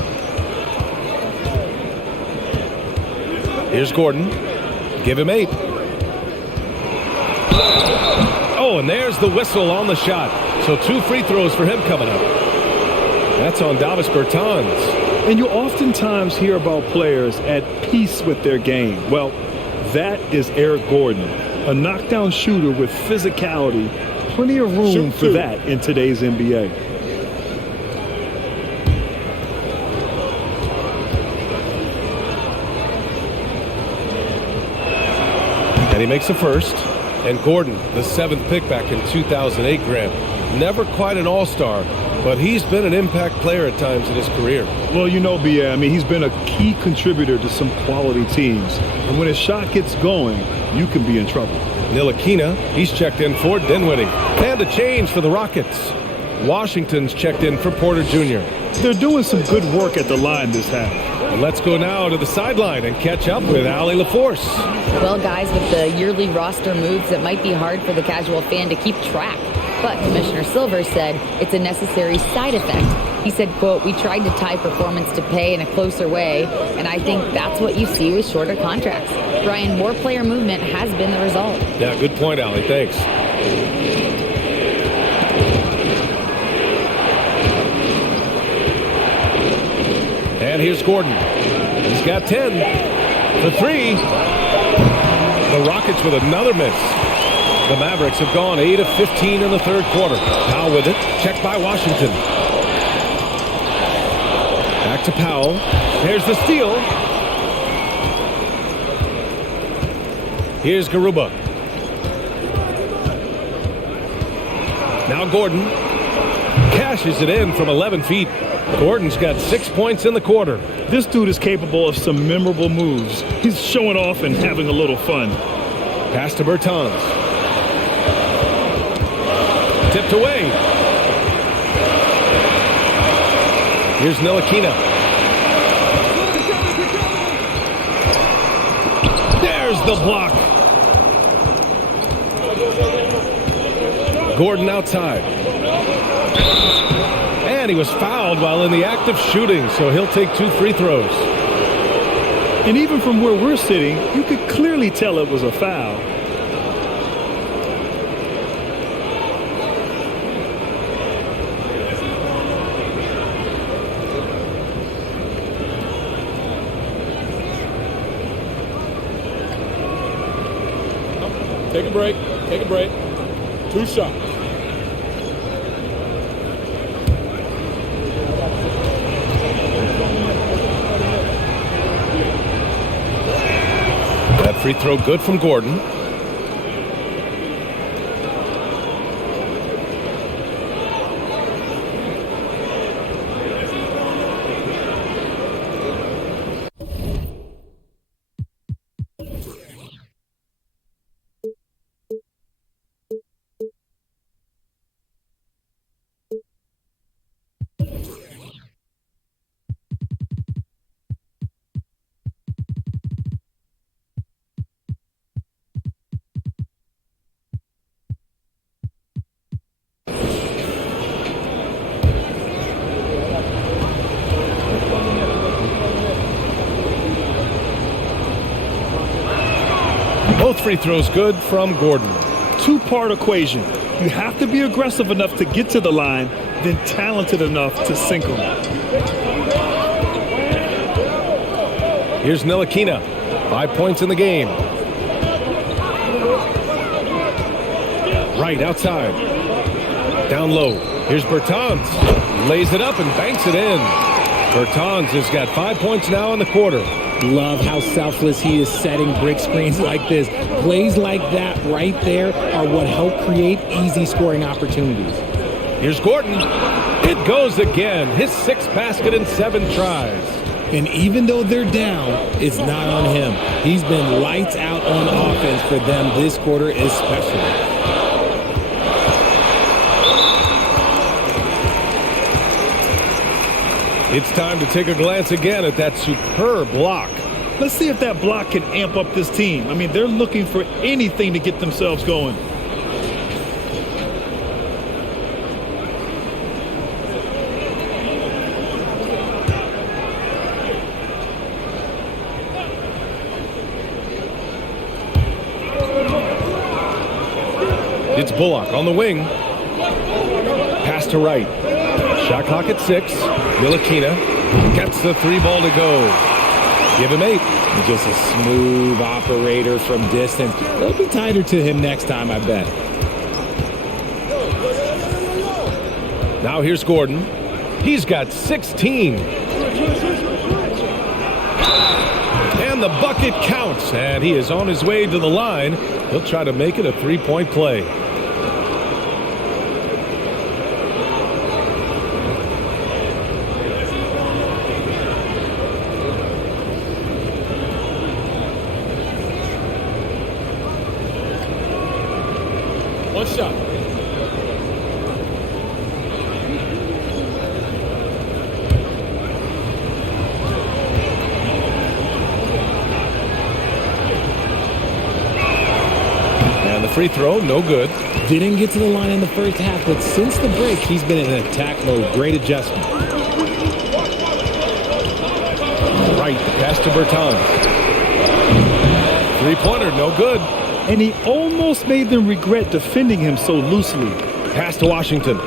Here's Gordon. Give him 8. Oh, and there's the whistle on the shot. So 2 free throws for him coming up. That's on Davis Bertans. And you oftentimes hear about players at peace with their game. Well, that is Eric Gordon, a knockdown shooter with physicality. Plenty of room for that in today's NBA. And he makes the first. And Gordon, the 7th pick back in 2008, Grant. Never quite an all-star, but he's been an impact player at times in his career. Well, B.A., he's been a key contributor to some quality teams. And when his shot gets going, you can be in trouble. Ntilikina, he's checked in for Dinwiddie. And a change for the Rockets. Washington's checked in for Porter Jr. They're doing some good work at the line this half. And let's go now to the sideline and catch up with Allie LaForce. Well, guys, with the yearly roster moves, it might be hard for the casual fan to keep track. But Commissioner Silver said it's a necessary side effect. He said, quote, "We tried to tie performance to pay in a closer way, and I think that's what you see with shorter contracts." Brian, more player movement has been the result. Yeah, good point, Allie. Thanks. And here's Gordon. He's got 10 for 3. The Rockets with another miss. The Mavericks have gone 8 of 15 in the third quarter. Powell with it. Checked by Washington. Back to Powell. There's the steal. Here's Garuba. Now Gordon. Cashes it in from 11 feet. Gordon's got 6 points in the quarter. This dude is capable of some memorable moves. He's showing off and having a little fun. Pass to Bertans. Tipped away. Here's Ntilikina. There's the block. Gordon outside. And he was fouled while in the act of shooting, so he'll take 2 free throws. And even from where we're sitting, you could clearly tell it was a foul. Take a break. Take a break. 2 shots. That free throw good from Gordon. Both free throws good from Gordon. Two-part equation. You have to be aggressive enough to get to the line, then talented enough to sink them. Here's Ntilikina. 5 points in the game. Right outside. Down low. Here's Bertans. Lays it up and banks it in. Bertans has got 5 points now in the quarter. Love how selfless he is setting brick screens like this. Plays like that right there are what help create easy scoring opportunities. Here's Gordon. It goes again. His 6th basket in 7 tries. And even though they're down, it's not on him. He's been lights out on offense for them this quarter especially. It's time to take a glance again at that superb block. Let's see if that block can amp up this team. I mean, they're looking for anything to get themselves going. It's Bullock on the wing. Pass to right. Shot clock at 6. Ntilikina gets the 3 ball to go. Give him 8. Just a smooth operator from distance. They'll be tighter to him next time, I bet. Now here's Gordon. He's got 16. And the bucket counts. And he is on his way to the line. He'll try to make it a 3-point play. One shot. And the free throw, no good. Didn't get to the line in the first half, but since the break, he's been in attack mode. Great adjustment. Right, the pass to Bertans. 3-pointer, no good. And he almost made them regret defending him so loosely. Pass to Washington.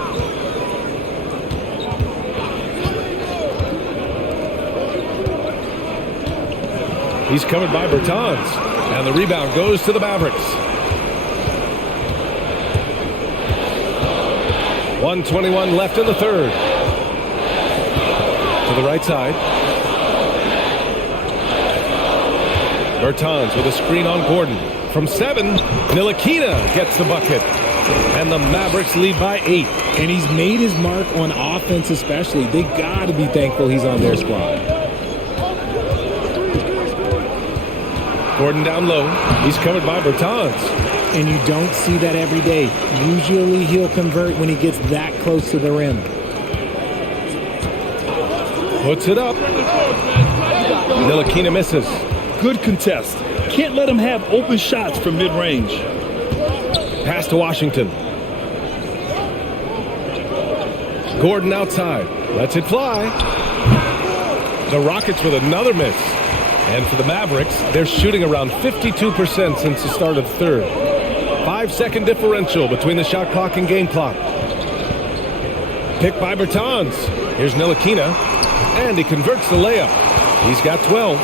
He's covered by Bertans. And the rebound goes to the Mavericks. 1:21 left in the third. To the right side. Bertans with a screen on Gordon. From 7, Ntilikina gets the bucket. And the Mavericks lead by 8. And he's made his mark on offense especially. They got to be thankful he's on their squad. Gordon down low. He's covered by Bertans. And you don't see that every day. Usually he'll convert when he gets that close to the rim. Puts it up. Ntilikina misses. Good contest. Can't let him have open shots from mid-range. Pass to Washington. Gordon outside. Lets it fly. The Rockets with another miss. And for the Mavericks, they're shooting around 52% since the start of the third. 5-second differential between the shot clock and game clock. Picked by Bertans. Here's Ntilikina. And he converts the layup. He's got 12.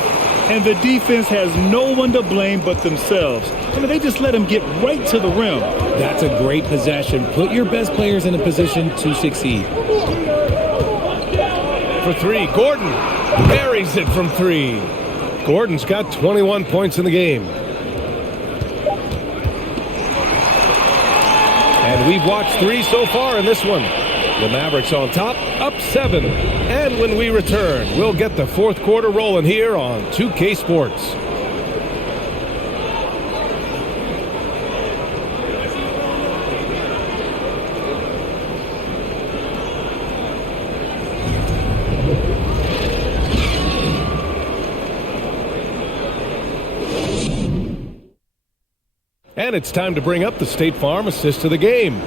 And the defense has no one to blame but themselves. I mean, they just let him get right to the rim. That's a great possession. Put your best players in a position to succeed. For 3, Gordon buries it from 3. Gordon's got 21 points in the game. And we've watched 3 so far in this one. The Mavericks on top, up 7. And when we return, we'll get the fourth quarter rolling here on 2K Sports. And it's time to bring up the State Farm assist of the game.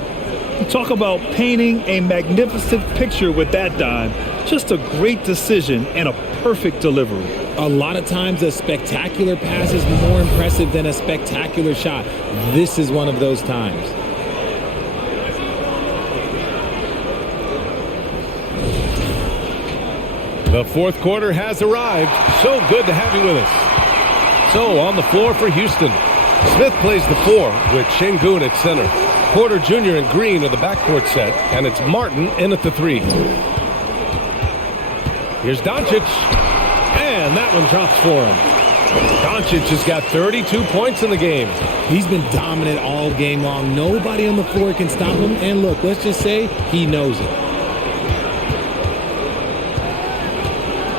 Talk about painting a magnificent picture with that dime. Just a great decision and a perfect delivery. A lot of times a spectacular pass is more impressive than a spectacular shot. This is one of those times. The fourth quarter has arrived. So good to have you with us. So on the floor for Houston, Smith plays the 4 with Şengün at center. Porter Jr. and Green are the backcourt set, and it's Martin in at the 3. Here's Doncic, and that one drops for him. Doncic has got 32 points in the game. He's been dominant all game long. Nobody on the floor can stop him. And look, let's just say he knows it.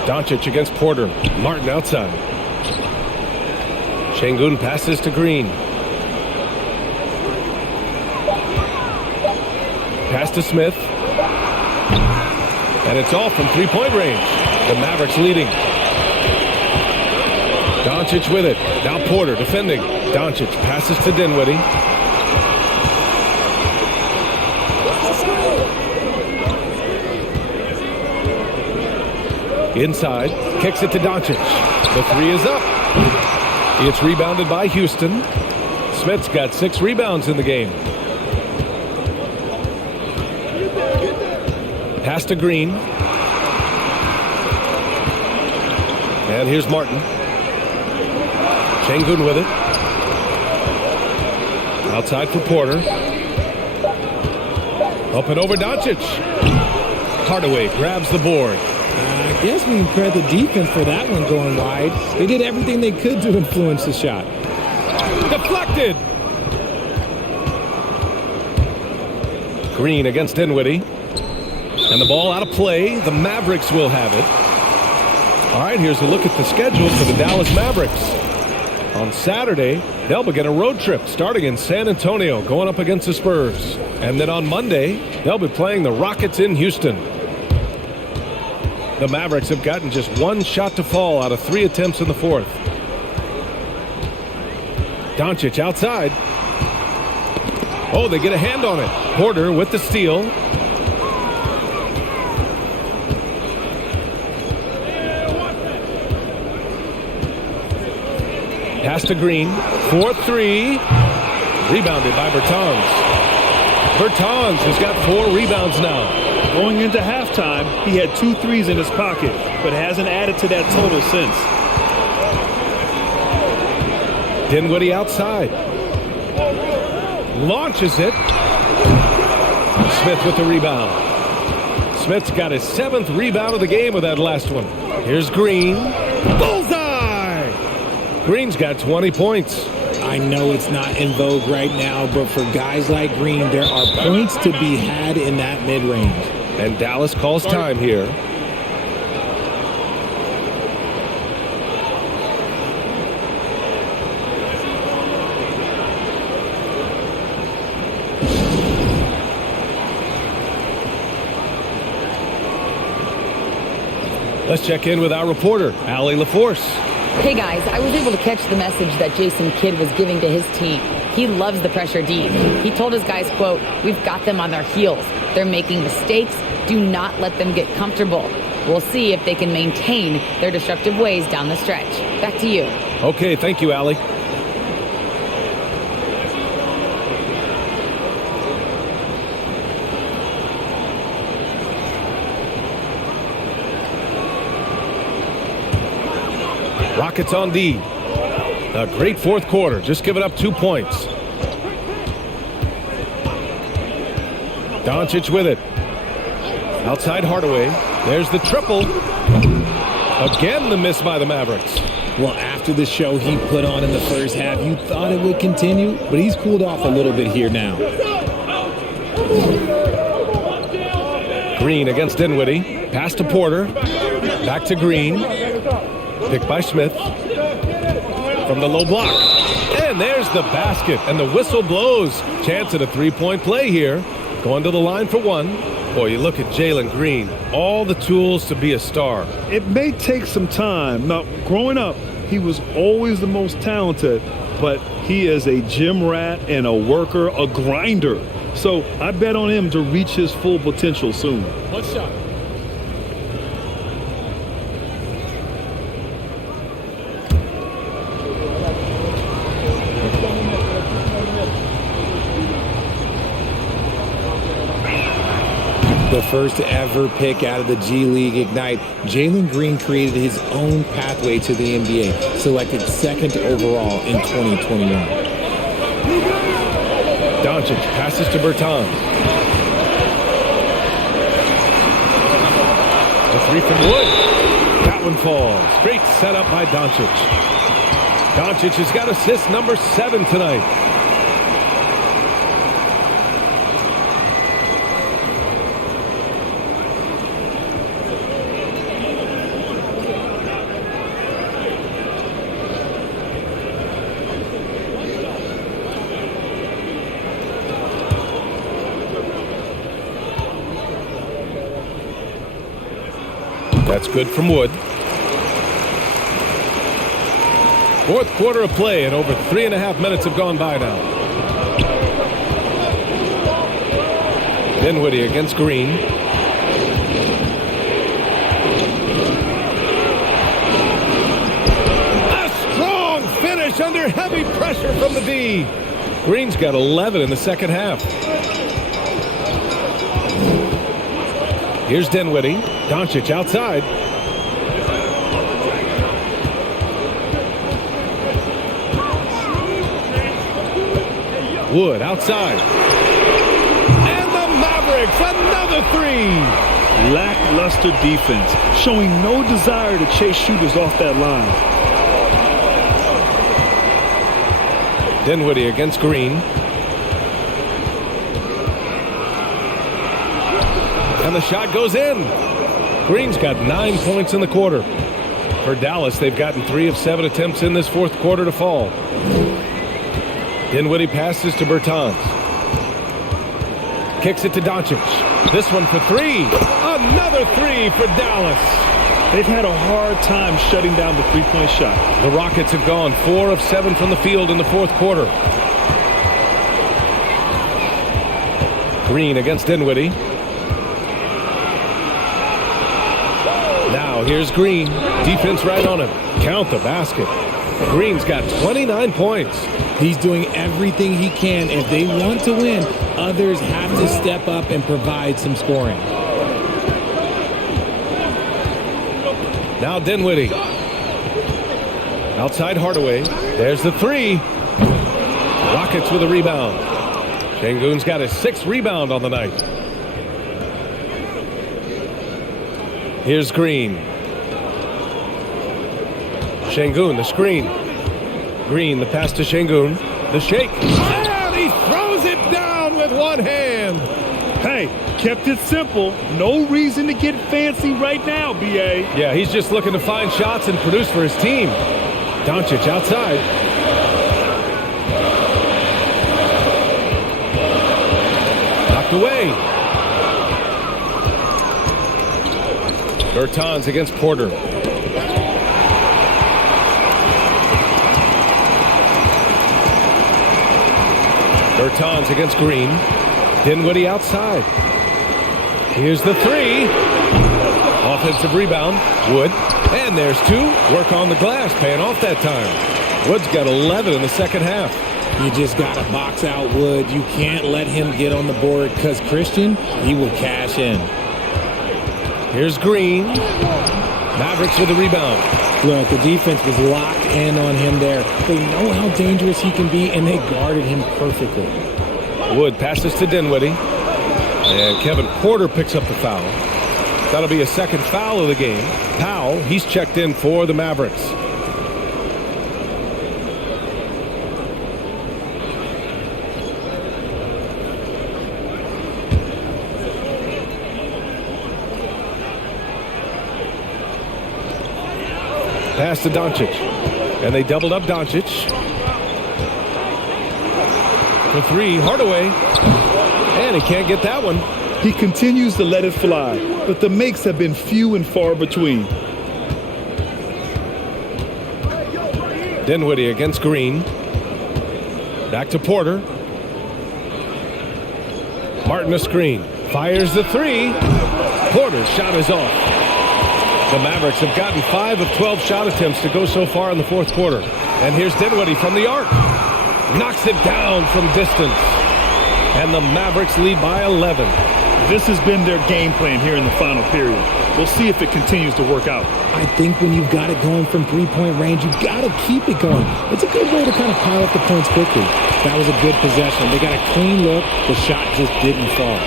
Doncic against Porter. Martin outside. Şengün passes to Green. Pass to Smith. And it's all from three-point range. The Mavericks leading. Doncic with it. Now Porter defending. Doncic passes to Dinwiddie. Inside, kicks it to Doncic. The 3 is up. It's rebounded by Houston. Smith's got 6 rebounds in the game. Pass to Green. And here's Martin. Şengün with it. Outside for Porter. Up and over Doncic. Hardaway grabs the board. I guess we can credit the defense for that one going wide. They did everything they could to influence the shot. Deflected. Green against Dinwiddie. And the ball out of play. The Mavericks will have it. All right, here's a look at the schedule for the Dallas Mavericks. On Saturday, they'll begin a road trip starting in San Antonio, going up against the Spurs. And then on Monday, they'll be playing the Rockets in Houston. The Mavericks have gotten just 1 shot to fall out of 3 attempts in the fourth. Doncic outside. Oh, they get a hand on it. Porter with the steal. Pass to Green. 4-3. Rebounded by Bertans. Bertans has got 4 rebounds now. Going into halftime, he had 2 threes in his pocket, but hasn't added to that total since. Dinwiddie outside. Launches it. Smith with the rebound. Smith's got his 7th rebound of the game with that last one. Here's Green. Bullseye! Green's got 20 points. I know it's not in vogue right now, but for guys like Green, there are points to be had in that mid-range. And Dallas calls time here. Let's check in with our reporter, Allie LaForce. Hey guys, I was able to catch the message that Jason Kidd was giving to his team. He loves the pressure deep. He told his guys, quote, "We've got them on their heels. They're making mistakes. Do not let them get comfortable. We'll see if they can maintain their disruptive ways down the stretch." Back to you. Okay, thank you, Allie. Rockets on D. A great fourth quarter, just giving up 2 points. Doncic with it. Outside Hardaway. There's the triple. Again, the miss by the Mavericks. Well, after the show he put on in the first half, you thought it would continue, but he's cooled off a little bit here now. Green against Dinwiddie. Pass to Porter. Back to Green. Picked by Smith. From the low block. And there's the basket. And the whistle blows. Chance at a three-point play here. Going to the line for one. Boy, you look at Jalen Green. All the tools to be a star. It may take some time. Now, growing up, he was always the most talented, but he is a gym rat and a worker, a grinder. So I bet on him to reach his full potential soon. One shot. The first ever pick out of the G League Ignite, Jalen Green created his own pathway to the NBA, selected second overall in 2021. Doncic passes to Bertans. The three from Wood. That one falls. Great setup by Doncic. Doncic has got assist number 7 tonight. That's good from Wood. Fourth quarter of play, and over 3.5 minutes have gone by now. Dinwiddie against Green. A strong finish under heavy pressure from the D. Green's got 11 in the second half. Here's Dinwiddie. Doncic outside. Wood outside. And the Mavericks, another three. Lackluster defense, showing no desire to chase shooters off that line. Dinwiddie against Green. And the shot goes in. Green's got 9 points in the quarter. For Dallas, they've gotten 3 of 7 attempts in this fourth quarter to fall. Dinwiddie passes to Bertans. Kicks it to Doncic. This one for 3. Another 3 for Dallas. They've had a hard time shutting down the three-point shot. The Rockets have gone 4 of 7 from the field in the fourth quarter. Green against Dinwiddie. Now here's Green. Defense right on him. Count the basket. Green's got 29 points. He's doing everything he can. If they want to win, others have to step up and provide some scoring. Now Dinwiddie. Outside Hardaway. There's the 3. Rockets with a rebound. Şengün's got his 6th rebound on the night. Here's Green. Şengün, the screen. Green, the pass to Şengün. The shake. And he throws it down with one hand. Hey, kept it simple. No reason to get fancy right now, B.A. Yeah, he's just looking to find shots and produce for his team. Doncic outside. Knocked away. Bertans against Porter. Bertans against Green. Dinwiddie outside. Here's the 3. Offensive rebound. Wood. And there's 2. Work on the glass, paying off that time. Wood's got 11 in the second half. You just got to box out Wood. You can't let him get on the board because Christian, he will cash in. Here's Green. Mavericks with the rebound. Look, the defense was locked in on him there. They know how dangerous he can be, and they guarded him perfectly. Wood passes to Dinwiddie. And Kevin Porter picks up the foul. That'll be a second foul of the game. Powell, he's checked in for the Mavericks. Pass to Doncic. And they doubled up Doncic. For 3, Hardaway. And he can't get that one. He continues to let it fly, but the makes have been few and far between. Dinwiddie against Green. Back to Porter. Martin a screen. Fires the three. Porter's shot is off. The Mavericks have gotten 5 of 12 shot attempts to go so far in the fourth quarter. And here's Dinwiddie from the arc. Knocks it down from distance. And the Mavericks lead by 11. This has been their game plan here in the final period. We'll see if it continues to work out. I think when you've got it going from three-point range, you've got to keep it going. It's a good way to kind of pile up the points quickly. That was a good possession. They got a clean look. The shot just didn't fall.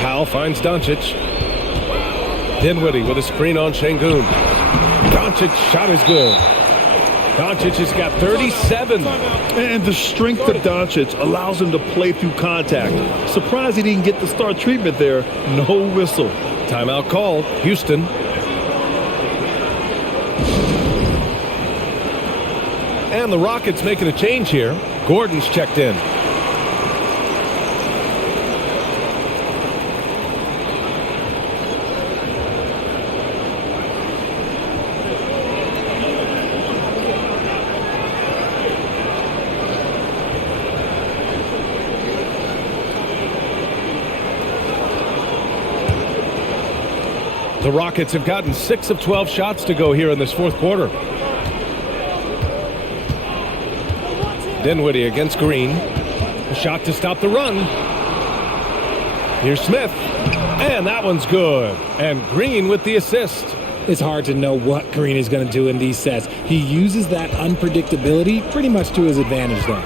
Powell finds Doncic. Dinwiddie with a screen on Şengün. Doncic's shot is good. Doncic has got 37. And the strength of Doncic allows him to play through contact. Surprised he didn't get the star treatment there. No whistle. Timeout called. Houston. And the Rockets making a change here. Gordon's checked in. The Rockets have gotten 6 of 12 shots to go here in this fourth quarter. Dinwiddie against Green. A shot to stop the run. Here's Smith. And that one's good. And Green with the assist. It's hard to know what Green is going to do in these sets. He uses that unpredictability pretty much to his advantage, though.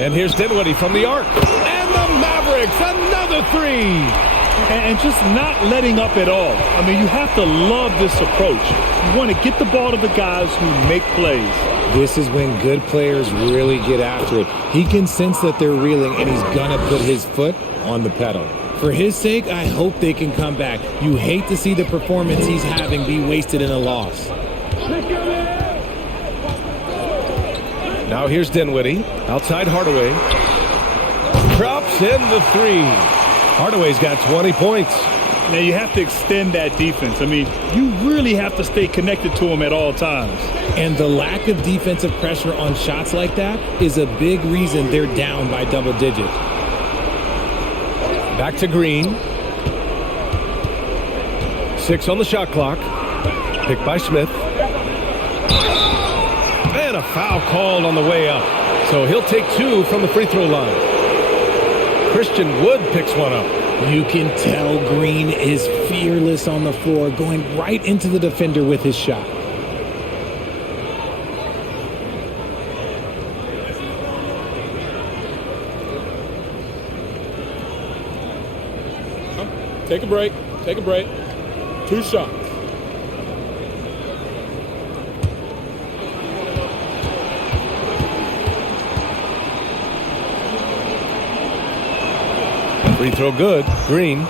And here's Dinwiddie from the arc. And the Mavericks, another three. And just not letting up at all. I mean, you have to love this approach. You want to get the ball to the guys who make plays. This is when good players really get after it. He can sense that they're reeling, and he's going to put his foot on the pedal. For his sake, I hope they can come back. You hate to see the performance he's having be wasted in a loss. Now here's Dinwiddie. Outside Hardaway. Drops in the three. Hardaway's got 20 points. Now you have to extend that defense. I mean, you really have to stay connected to him at all times. And the lack of defensive pressure on shots like that is a big reason they're down by double digits. Back to Green. 6 on the shot clock. Picked by Smith. And a foul called on the way up. So he'll take 2 from the free throw line. Christian Wood picks one up. You can tell Green is fearless on the floor, going right into the defender with his shot. Take a break. Take a break. 2 shots. Free throw good. Green.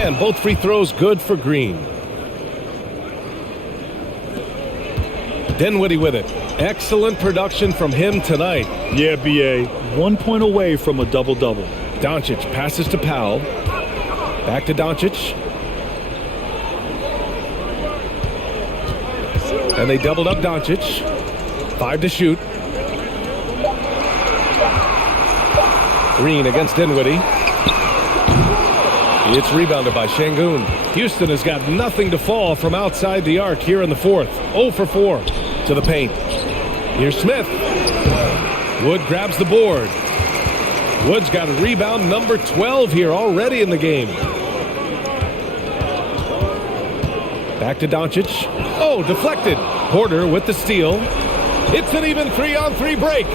And both free throws good for Green. Dinwiddie with it. Excellent production from him tonight. Yeah, B.A. 1 point away from a double-double. Doncic passes to Powell. Back to Doncic. And they doubled up Doncic. 5 to shoot. Green against Dinwiddie. It's rebounded by Şengün. Houston has got nothing to fall from outside the arc here in the fourth. 0 for 4 to the paint. Here's Smith. Wood grabs the board. Wood's got a rebound number 12 here already in the game. Back to Doncic. Oh, deflected. Porter with the steal. It's an even 3-on-3 break.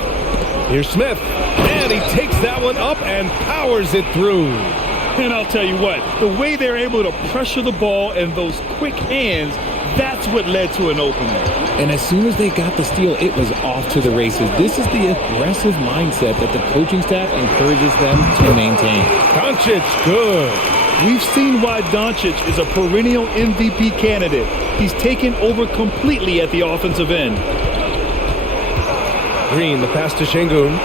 Here's Smith. And he takes that one up and powers it through. And I'll tell you what, the way they're able to pressure the ball and those quick hands, that's what led to an opening. And as soon as they got the steal, it was off to the races. This is the aggressive mindset that the coaching staff encourages them to maintain. Doncic, good. We've seen why Doncic is a perennial MVP candidate. He's taken over completely at the offensive end. Green, the pass to Şengün.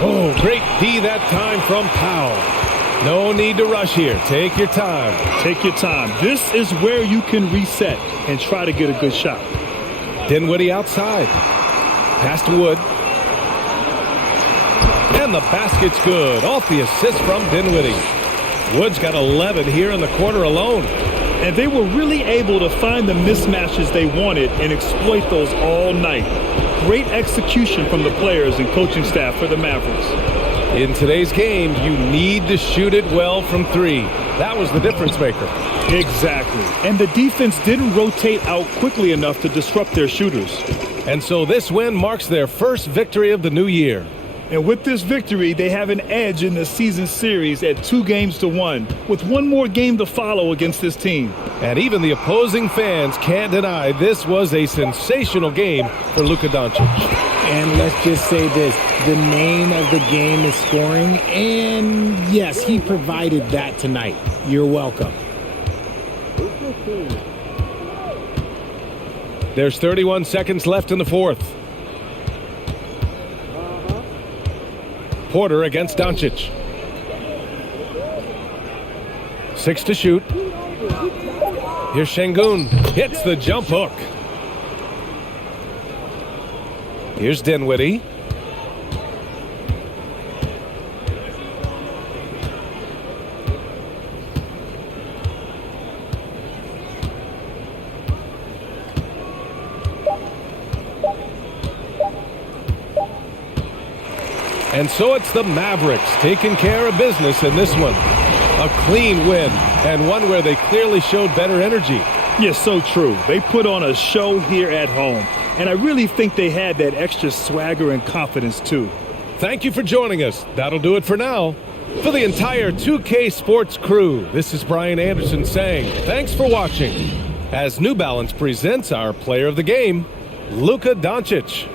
Oh, great D that time from Powell. No need to rush here. Take your time. Take your time. This is where you can reset and try to get a good shot. Dinwiddie outside. Pass to Wood. And the basket's good. Off the assist from Dinwiddie. Wood's got 11 here in the quarter alone. And they were really able to find the mismatches they wanted and exploit those all night. Great execution from the players and coaching staff for the Mavericks. In today's game, you need to shoot it well from three. That was the difference maker. Exactly. And the defense didn't rotate out quickly enough to disrupt their shooters. And so this win marks their first victory of the new year. And with this victory, they have an edge in the season series at 2-1, with one more game to follow against this team. And even the opposing fans can't deny this was a sensational game for Luka Doncic. And let's just say this, the name of the game is scoring, and yes, he provided that tonight. You're welcome. There's 31 seconds left in the fourth. Porter against Doncic. 6 to shoot. Here's Şengün. Hits the jump hook. Here's Dinwiddie. And so it's the Mavericks taking care of business in this one. A clean win, and one where they clearly showed better energy. Yes, so true. They put on a show here at home, and I really think they had that extra swagger and confidence too. Thank you for joining us. That'll do it for now. For the entire 2K Sports crew, this is Brian Anderson saying thanks for watching as New Balance presents our player of the game, Luka Doncic.